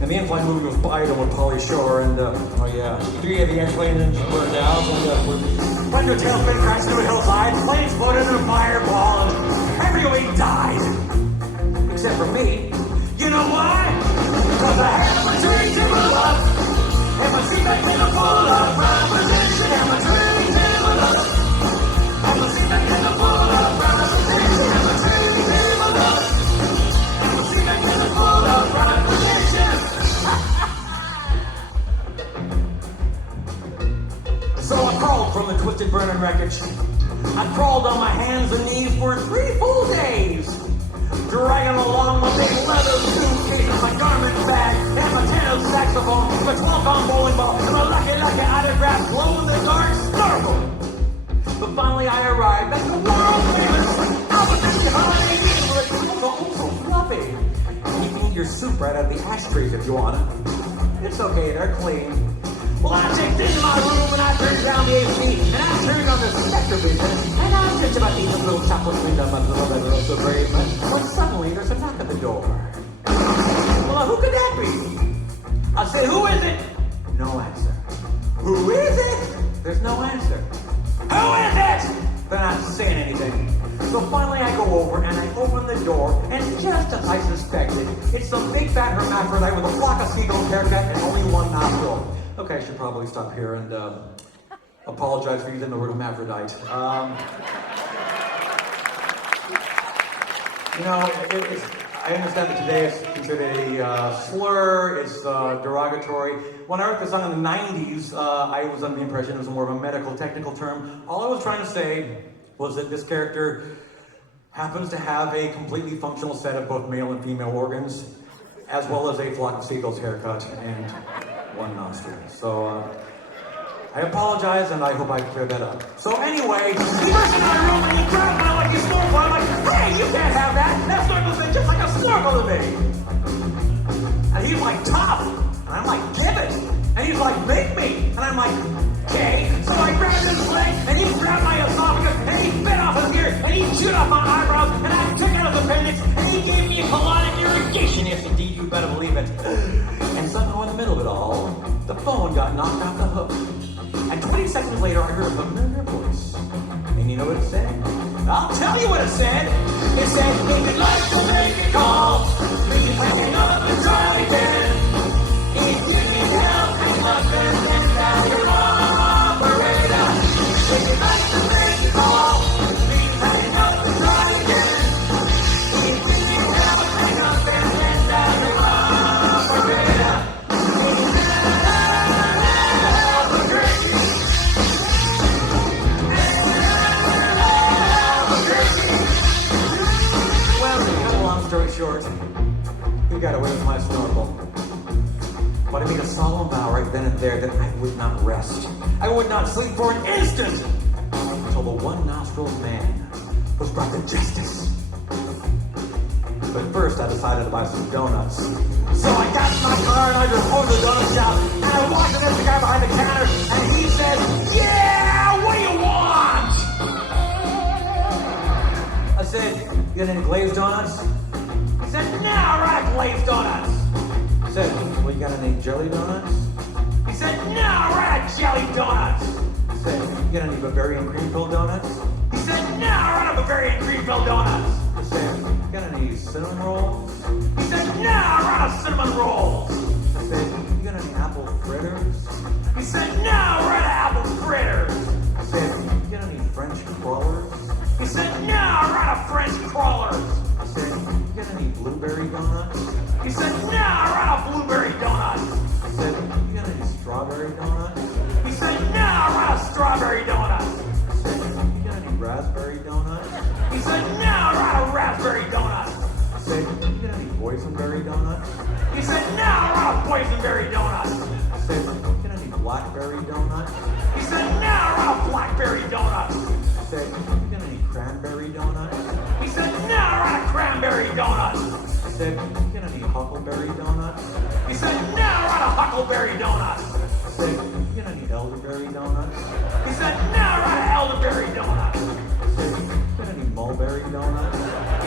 And the in-flight movie was Biden with Pauly Shore. And, 3 of the airplane engines burned out. And, thunder tailspin crashed through a hillside. Plane exploded in a fireball. And everybody died. Except for me. You know why? Because I have a dream to move up. And my seatbelt came full of proposition. And my dream came up. And my seatbelt came full of proposition. And my dream came up. And my seatbelt came full of proposition. So I crawled from the twisted burning wreckage. I crawled on my hands and knees for 3 full days. Dragging along my big leather suitcase and my garbage bag and my tenor saxophone, my 12-pound bowling ball, and my lucky autograph glow-in-the-dark snorkel. But finally I arrived at the world-famous Albuquerque Holiday Inn where the tables are all so fluffy. You can eat your soup right out of the ashtrays if you want it. It's okay, they're clean. Well, I checked into my room and I turned down the AC and I turned on the spectrum vision and I was just about to eat a little chocolate cream down my little red rose of brave when suddenly there's a knock at the door. Well, who could that be? I said, who is it? No answer. Who is it? There's no answer. Who is it? They're not saying anything. So finally I go over and I open the door and just as I suspected, it's some big fat hermaphrodite with a flock of seagulls haircut and only one nostril. Okay, I should probably stop here and apologize for using the word hermaphrodite. I understand that today it's considered a slur, it's derogatory. When I wrote this song in the 90s, I was under the impression it was more of a medical, technical term. All I was trying to say was that this character happens to have a completely functional set of both male and female organs, as well as a flock of seagulls haircut and one nostril. So, I apologize, and I hope I cleared that up. So anyway, he burst in my room and he grabbed my lucky snorkel. I'm like, hey, you can't have that. That snorkel's been just like a snorkel to me. And he's like, tough. And I'm like, give it. And he's like, make me. And I'm like, okay. So I grabbed his leg, and he grabbed my esophagus, and he bit off his ear, and he chewed off my eyebrows, and I took out his appendix, and he gave me a colonic irrigation. Yes, indeed, you better believe it. And somehow in the middle of it all, the phone got knocked off the hook. And 20 seconds later, I heard a familiar voice. And you know what it said? I'll tell you what it said. It said, if you'd like to make a call, please hang up and try again. If you need help, hang up and send out your operator. If you'd like to make a call, please hang up and try again. If you need help, hang up and send out your operator. Story short, he got away with my snorkel. But I made a solemn vow right then and there that I would not rest. I would not sleep for an instant until the one-nostriled man was brought to justice. But first, I decided to buy some donuts. So I got in my car and I drove over to the donut shop and I walked in the guy behind the counter and he said, yeah, what do you want? I said, you got any glazed donuts? He said, no, I like glazed donuts. I said, well, you got any jelly donuts? He said, no, I like jelly donuts. I said, you got any Bavarian cream-filled donuts? He said, no, I like Bavarian cream-filled donuts. I said, you got any cinnamon rolls? He said, no, I run a cinnamon roll. I said, you got any apple fritters? He said, no, run apple fritters. I said, you got any French crawlers? He said, no, run a French crawlers. I said, you got any blueberry donuts? He said, no, run a blueberry donut. I said, you got any strawberry donuts? He said, no, run a strawberry donut. I said, you got any raspberry donuts? He said, no, run a raspberry donut. I said, you got any boysenberry donuts? He said, no, run a boysenberry donut. I said, you got any blackberry donuts? He said, no, run a blackberry donut. I said, you got any cranberry donuts? He said, no, run a cranberry donut. I said, you got any huckleberry donuts? He said, no, run a huckleberry donut. I said, you got any elderberry donuts? He said, no, run an elderberry donut. I said, you got any mulberry donuts? He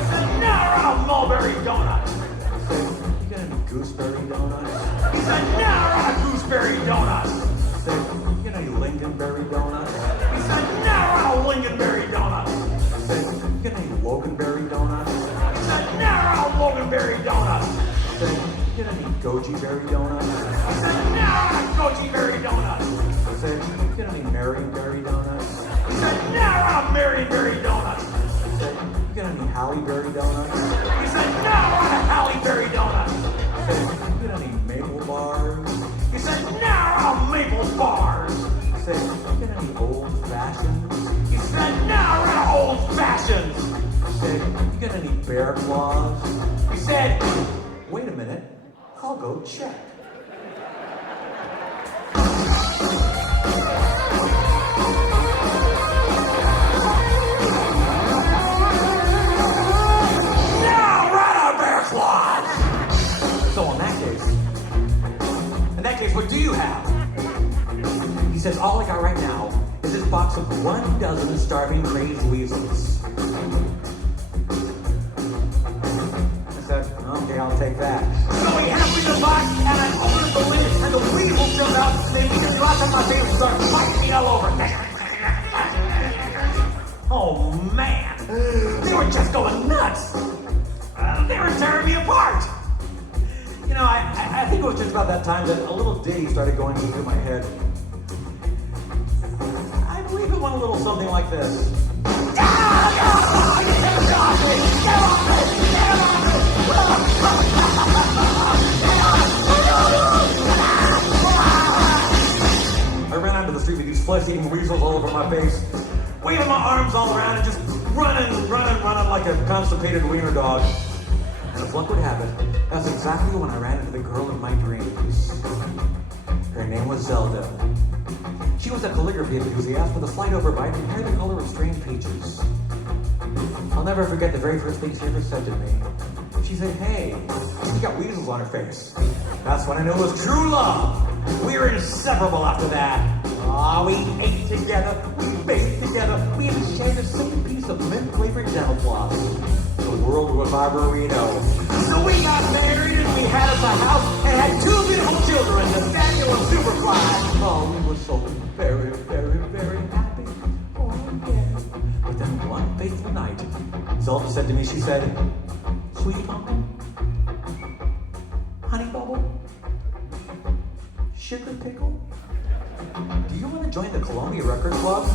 said, no, run a mulberry donut. I said, you got any gooseberry donuts? He said, no, run a gooseberry donut. I said, you got any lingonberry donuts? He said, no, run a lingonberry donut. I said, you got any loganberry donuts? He said, no, run a loganberry donut. I said, you got any goji berry donuts? He said, no, run a goji berry donut. I said, you got any marionberry donuts? He said, no, run a marionberry donut. I said, you got any Halle Berry donuts? He said, no, run a Halle Berry donut. I said, you got any maple bars? He said, no, run a maple bars. I said, you got any old fashions? He said, no, run a old fashions. I said, you got any bear claws? He said, wait a minute, I'll go check. So in that case, what do you have? He says, all I got right now is this box of 12 starving crazed weasels. I said, okay, I'll take that. So he hands me the box, and I open up the lid, and the weasels jump out, and they just drop on my face and start biting me all over. Oh, man. They were just going nuts. They were tearing me apart. You know, I think it was just about that time that a little ditty started going through my head. I believe it went a little something like this. I ran out to the street with these flesh-eating weasels all over my face, waving my arms all around and just running like a constipated wiener dog. And if luck would have it, that's exactly when I ran into the girl of my dreams. Her name was Zelda. She was a calligraphy enthusiast with a slight overbite and hair the color of strange peaches. I'll never forget the very first thing she ever said to me. She said, hey, she got weasels on her face. That's when I knew it was true love. We were inseparable after that. We ate together, we baked together, we even shared a simple piece of mint-flavored dental floss. The world was our burrito. So we got married and we had us a house and had 2 beautiful children, Nathaniel and Superfly. Oh, we were so very, very, very happy. Oh, yeah. But then one fateful night, Zelda said to me, she said, Sweetie Pumpkin, Honey Bubble, Sugar Pickle, do you want to join the Columbia Record Club?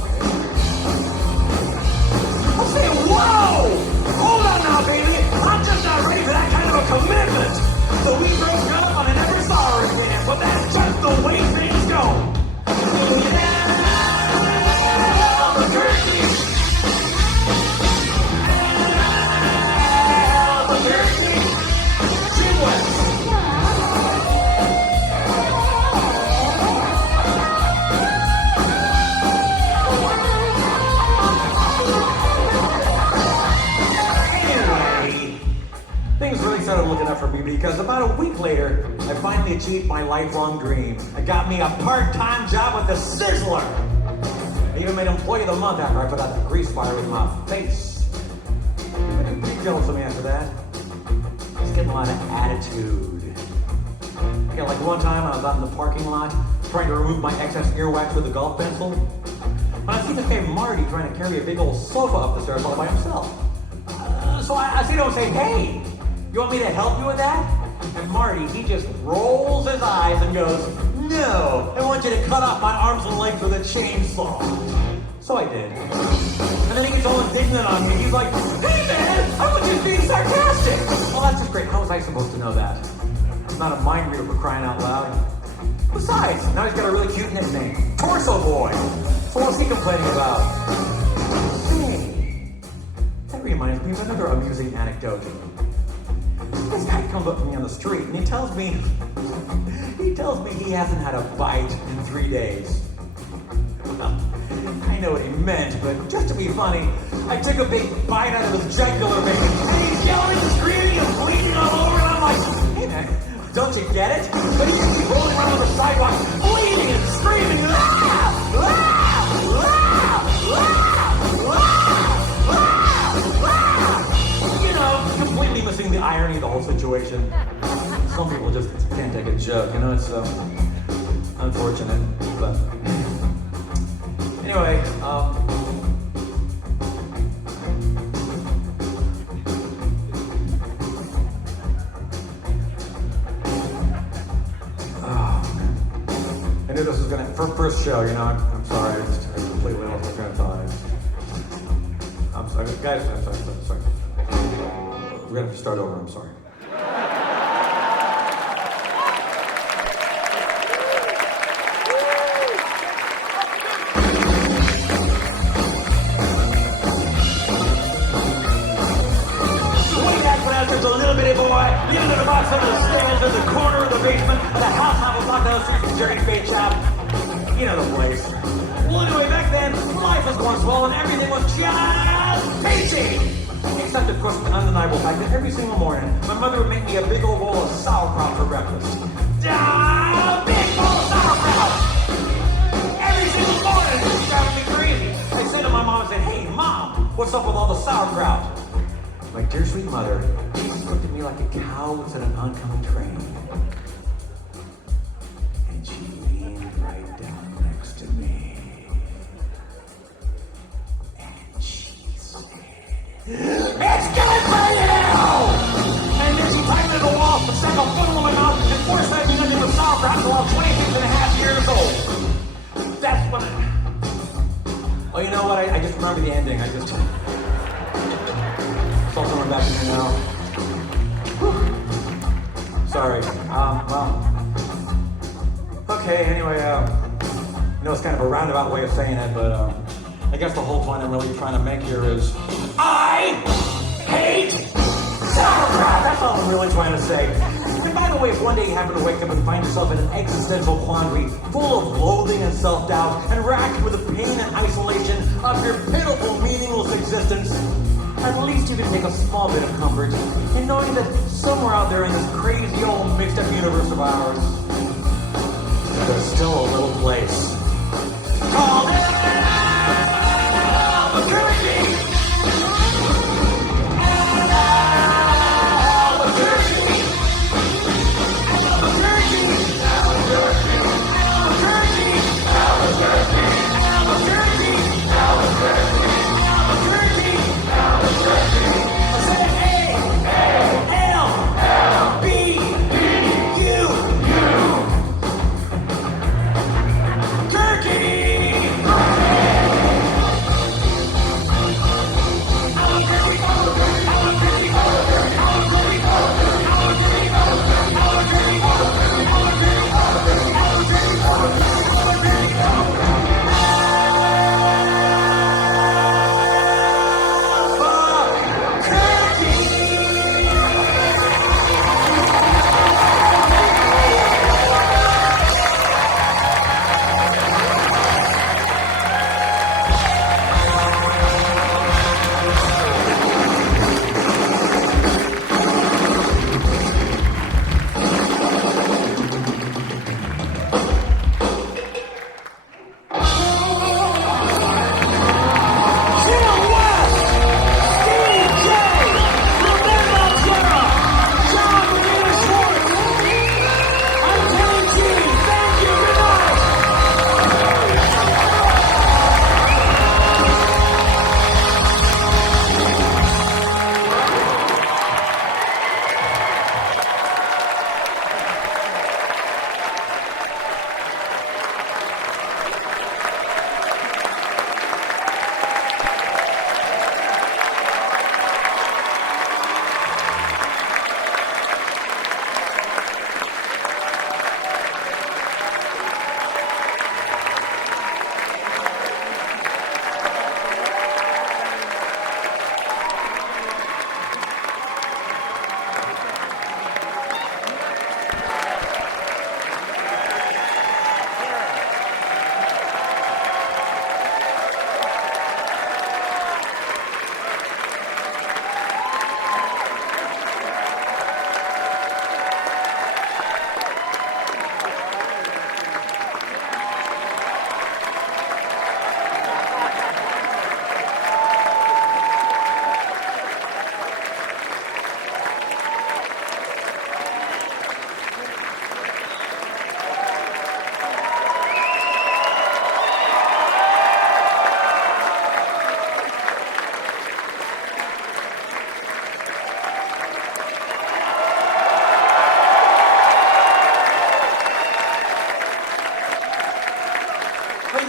I said, whoa! Hold on now, baby! I'm just not ready for that kind of a commitment! So we broke up and I never saw her again, but that's just the way things go! Albuquerque! Albuquerque! Chimway! Things really started looking up for me because about a week later, I finally achieved my lifelong dream. I got me a part-time job with the Sizzler. I even made Employee of the Month after I put out the grease fire in my face. I was pretty jealous of me after that. I was getting a lot of attitude. Yeah, like one time I was out in the parking lot trying to remove my excess earwax with a golf pencil. When I see this guy Marty trying to carry a big old sofa up the stairs all by himself. So I see him and say, hey, you want me to help you with that? And Marty, he just rolls his eyes and goes, "No, I want you to cut off my arms and legs with a chainsaw." So I did. And then he gets all indignant on me. He's like, "Hey man, I was just being sarcastic." Well, that's just great. How was I supposed to know that? I'm not a mind reader for crying out loud. Besides, now he's got a really cute nickname, Torso Boy. So what's he complaining about? Hey, that reminds me of another amusing anecdote. This guy comes up to me on the street and he tells me he hasn't had a bite in 3 days. I know what he meant, but just to be funny, I took a big bite out of his jugular vein, and he's yelling and screaming and bleeding all over, and I'm like, "Hey man, don't you get it?" But he just keeps rolling around on the sidewalk, bleeding and screaming, "Ah! Ah! Ah! Ah! You know, completely missing the irony of the whole situation. Some people just can't take a joke, you know, it's unfortunate, but anyway, I knew this was gonna, first show, you know, I'm sorry, I completely lost my train of thought. I'm sorry, guys, I'm sorry. We're gonna have to start over, I'm sorry. There's a little bitty boy living in the box under the stairs in the corner of the basement of the house I was locked down the street from Jerry's Bait Shop. You know the place. Well, anyway, back then, life was more swollen, everything was just peachy. Except, of course, the undeniable fact that every single morning, my mother would make me a big old bowl of sauerkraut for breakfast. Big bowl of sauerkraut! Every single morning, it was driving me crazy. I said to my mom, I said, "Hey, Mom, what's up with all the sauerkraut?" My dear sweet mother, she looked at me like a cow was at an oncoming train. And she leaned right down next to me. And she said, "It's good for you!" And then she tied me to the wall, stuck a foot in my mouth, and forced me into the sauerkraut until I was 26.5 years old. That's when Oh, you know what? I just remember the ending. I just saw someone back in here now. Whew. Sorry. Well. Okay, anyway, I know it's kind of a roundabout way of saying it, but I guess the whole point I'm really trying to make here is I hate sauerkraut! That's all I'm really trying to say. And by the way, if one day you happen to wake up and find yourself in an existential quandary full of loathing and self-doubt and racked with the pain and isolation of your pitiful, meaningless existence, at least you can take a small bit of comfort in knowing that somewhere out there in this crazy old mixed-up universe of ours, there's still a little place called Albuquerque!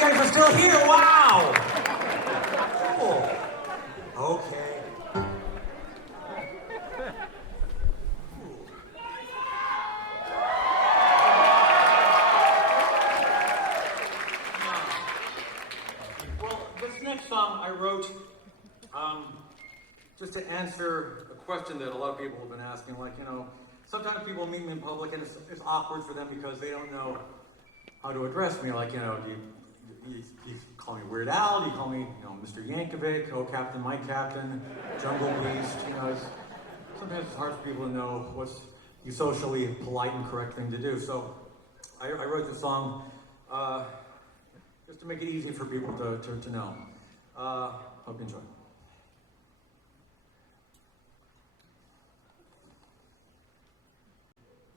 guys are still here. Wow. Cool. Okay. Well, this next song I wrote just to answer a question that a lot of people have been asking. Like, you know, sometimes people meet me in public and it's awkward for them because they don't know how to address me. Like, you know, do you call me Weird Al? Do you call me, you know, Mr. Yankovic? Oh, Captain, my Captain, Jungle Beast? You know, sometimes it's hard for people to know what's the socially polite and correct thing to do. So I wrote this song just to make it easy for people to know. Hope you enjoy.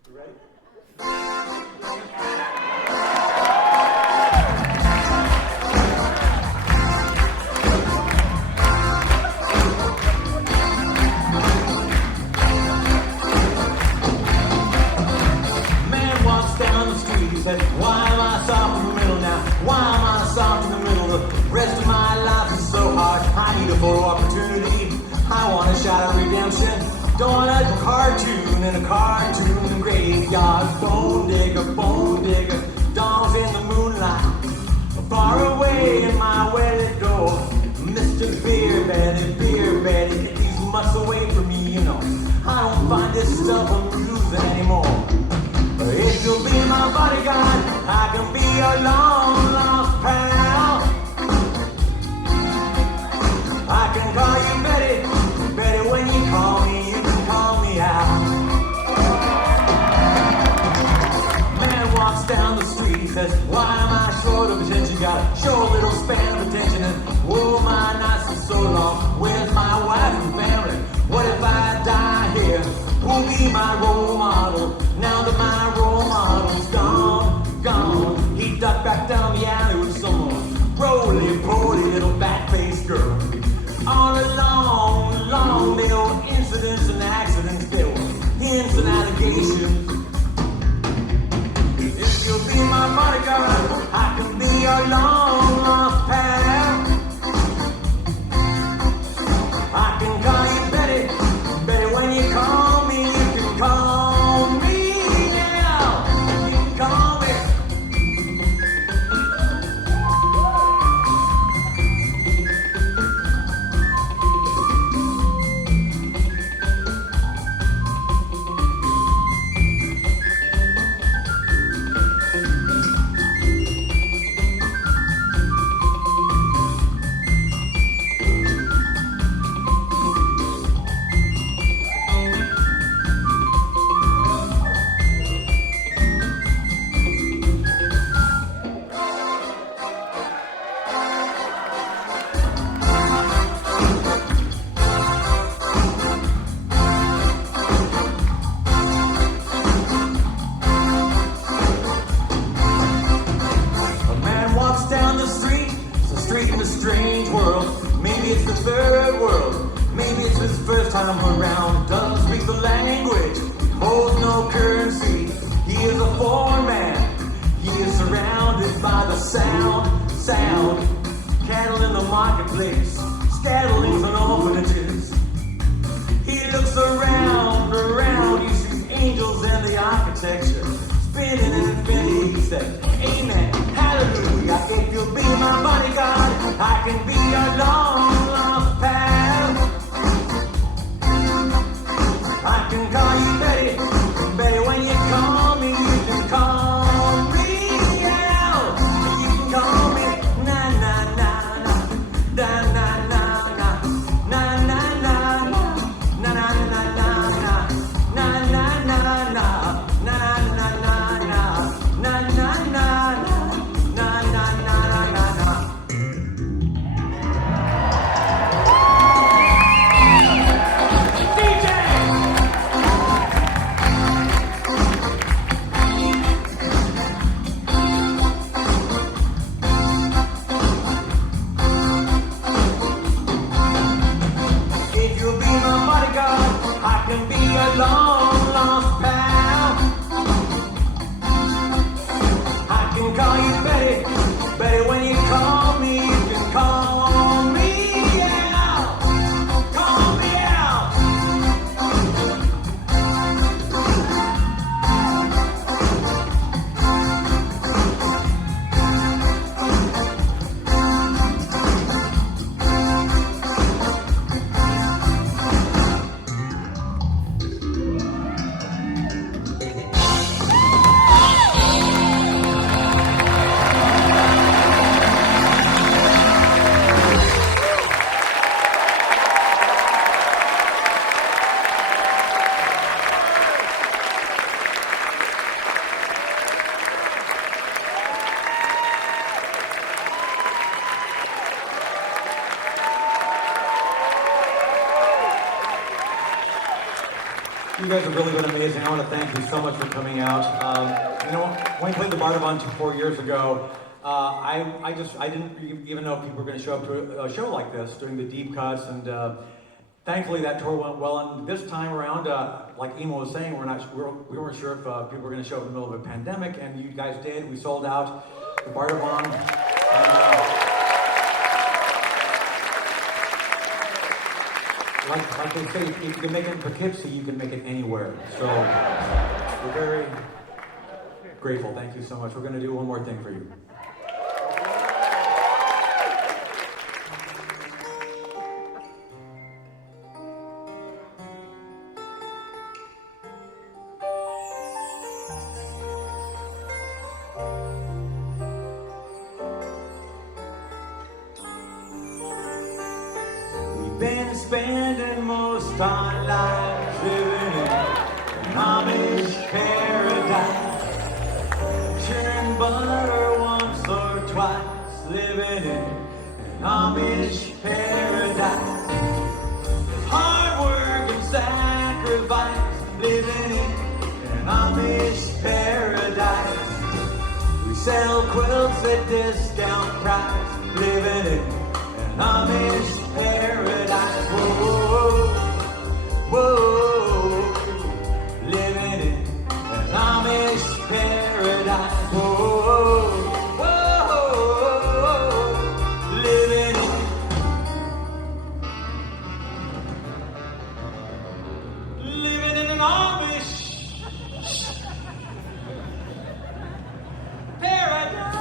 You ready? Man walks down the street, he said, why am I soft in the middle now? Why am I soft in the middle? The rest of my life is so hard. I need a photo opportunity. I want a shot of redemption. Don't like a cartoon in a cartoon graveyard. Bone digger, dawn's in the moonlight. Far away in my well-lit door. Mr. Beer Betty, get these mutts away from me, you know. I don't find this stuff amusing anymore. If you'll be my bodyguard, I can be your long lost pal. I can call you Betty when you call me. Man walks down the street, says, why am I short of attention? Got a short little span of attention, and whoa, my nights are so long. Where's my wife and family? What if I die here? Who'll be my role model? Now that my role model's gone. He ducked back down the alley with some roly-poly little back-faced girl. All along, there were incidents and accidents, there were hints and allegations. If you'll be my bodyguard, I can be your long lost pal. I can call you Betty when you call me, you can call me now. You can call me. Na na guys have really been amazing. I want to thank you so much for coming out. You know, when I played the Bardavon 4 years ago, I didn't even know if people were going to show up to a show like this, doing the deep cuts, and thankfully that tour went well. And this time around, like Emo was saying, we weren't sure if people were going to show up in the middle of a pandemic, and you guys did. We sold out the Bardavon. Like they say, if you can make it in Poughkeepsie, you can make it anywhere. So we're very grateful. Thank you so much. We're going to do one more thing for you. Been spending most our lives living in an Amish paradise. Churn butter once or twice, living in an Amish paradise. Hard work and sacrifice, living in an Amish paradise. We sell quilts at discount price, living in an Amish paradise. Whoa, whoa, living in an Amish paradise. Whoa, whoa, living in an Amish paradise.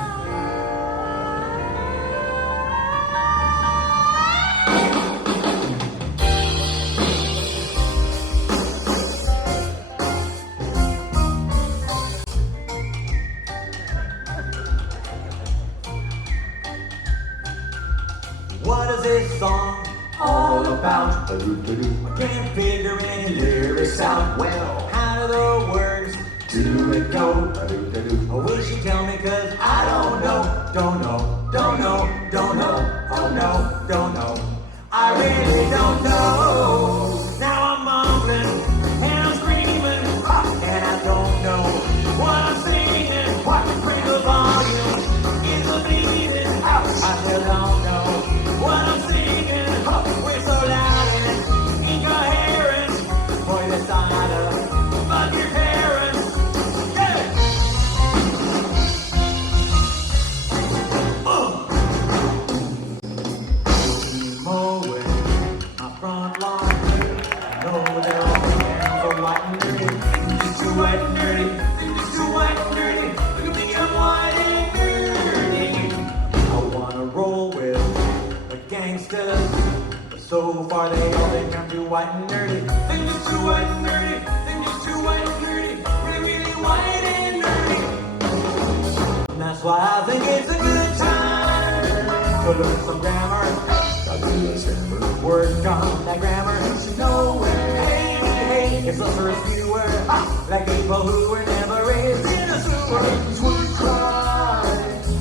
What is this song all about? I can't figure any lyrics out. Well, how do the words do it go? Will she tell me? Cause I don't know, don't know, don't know, don't know, oh no, don't know. I really don't know. Now I'm mumbling and I'm screaming, and I don't know what I'm singing. What bring the volume is the bleeding out. I still don't know what I'm singing. We're so loud and incoherent. Boy, this ought to fuck your parents. Yeah. Mowing my front lawn. I know that all the hands are white and dirty. Just too white and dirty. Just too white and dirty. Look at me, I'm white and dirty. I wanna roll with gangsters, but so far they all think I'm too white and nerdy. Think it's too white and nerdy. Think it's too white and nerdy. Really, really white and nerdy. And that's why I think it's a good time to learn some grammar. Work on that grammar. You know where, hey, it's the first few words, like people who were never raised in a sewer. Would cry.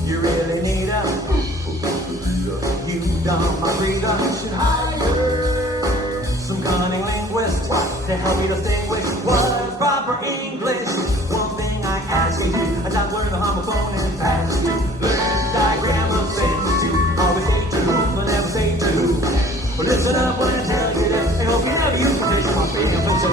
You really need them. You dumb my freedom, you should hire some cunning linguist to help you distinguish what's proper English. One thing I ask you, I don't learn the homophone and pass you. Learn the diagram of sense. Always say true, but never say true. But listen up when I tell you this, and hope you never use the face of my freedom. So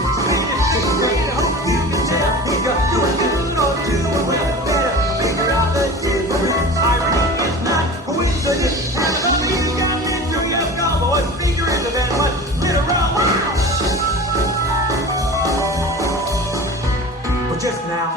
great, I hope you can tell me you're doing good or doing well. Better figure out the difference. Irony is not coincidence. But just now,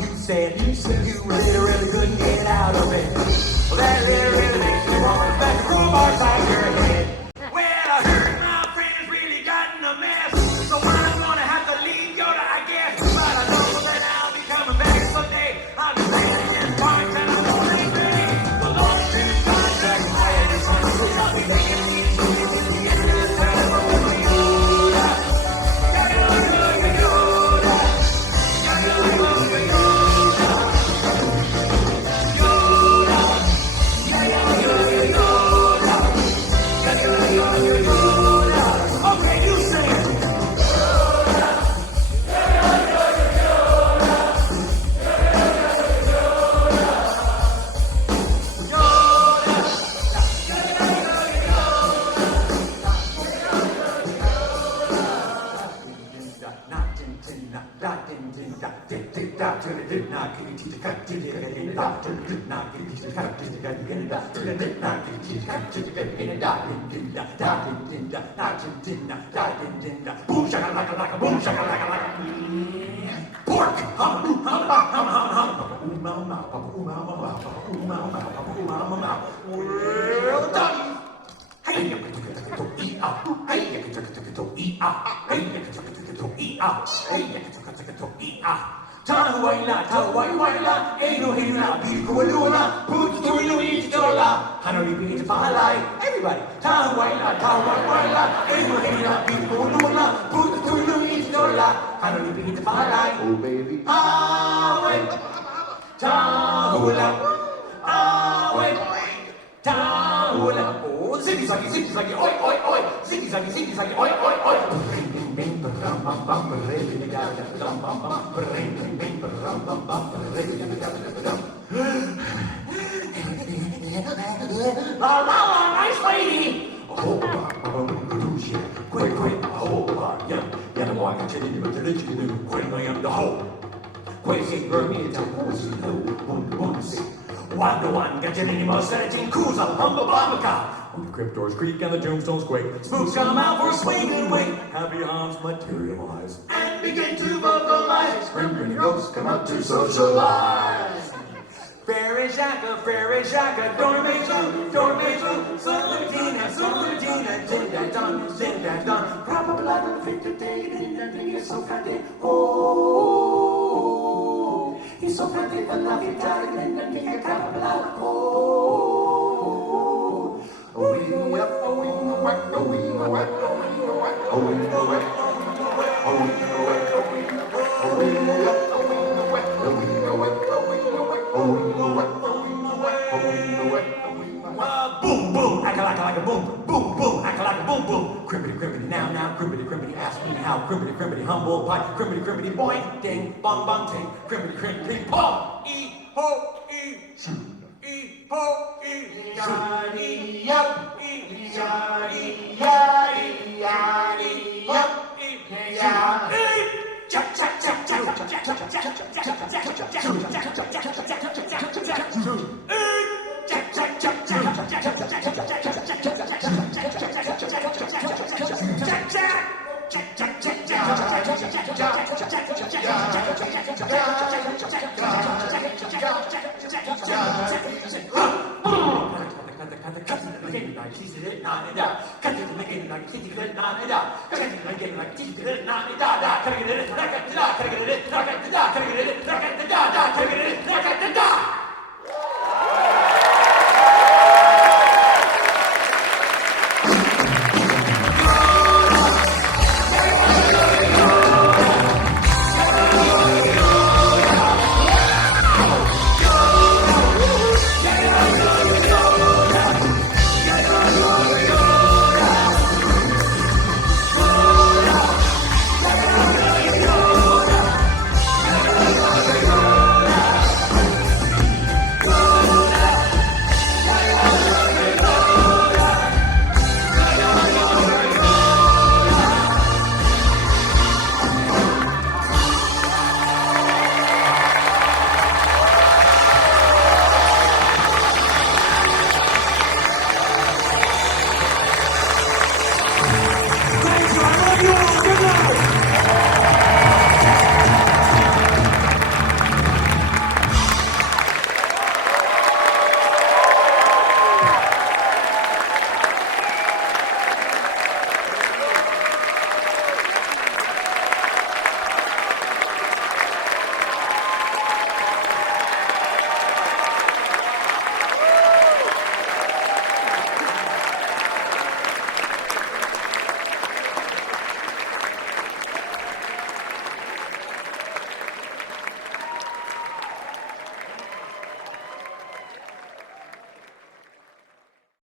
you said you literally couldn't get out of it. Well, that really makes me want to back the crowbar by your head. Well, I heard my friends really gotten a mess, so I'm gonna have to leave Yoda, I guess. But I know that I'll be coming back someday. I'll be playing in parks and I won't be ready. The Lord's been in contact, I ain't trying to I'll be making yeah. Pork! Well done! Tahuayla, tahuayla, enuhina, bikualula, pututuinu ititola, hanolipi itapahalai. Everybody, tahuayla, tahuayla, enuhina, bikualula, pututuinu ititola, hanolipi itapahalai. Oh baby, awe, tahula, awe, tahula. Oh, ziggy zaggy, oi, oi, oi, ziggy zaggy, oi, oi, oi. La la la, nice lady. Oh, quick, oh, yeah, the boy can tell you, but the little quick, I am the whole. Quasi Bermuda, Poughkeepsie. One to one, get you any more 17 Kuza, Humble Barbaka. When the crypt doors creak and the tombstones quake, spooks come out for a swing and wait. Happy arms materialize and begin to vocalize. Grim ghosts come out to socialize. Fairy Shaka, Dorme, Sulutina, Din that done. Probably I think today, and he's so fatty. Oh, he's so fatty, the love he died, and then he got blood. Boom, boom, act like a boom, boom, boom, act like a boom, boom. Cribbity, now, cribbity, ask me how. Cribbity, humble pie. Cribbity, boing, ding, bong, bong, ting. Cribbity, pong. E-ho, E-ho, E-yaddy, yup, E-yaddy, yaddy, yaddy, yup, E-yaddy. Cha, cha, cha, cha, cha, cha, cha, cha, cha,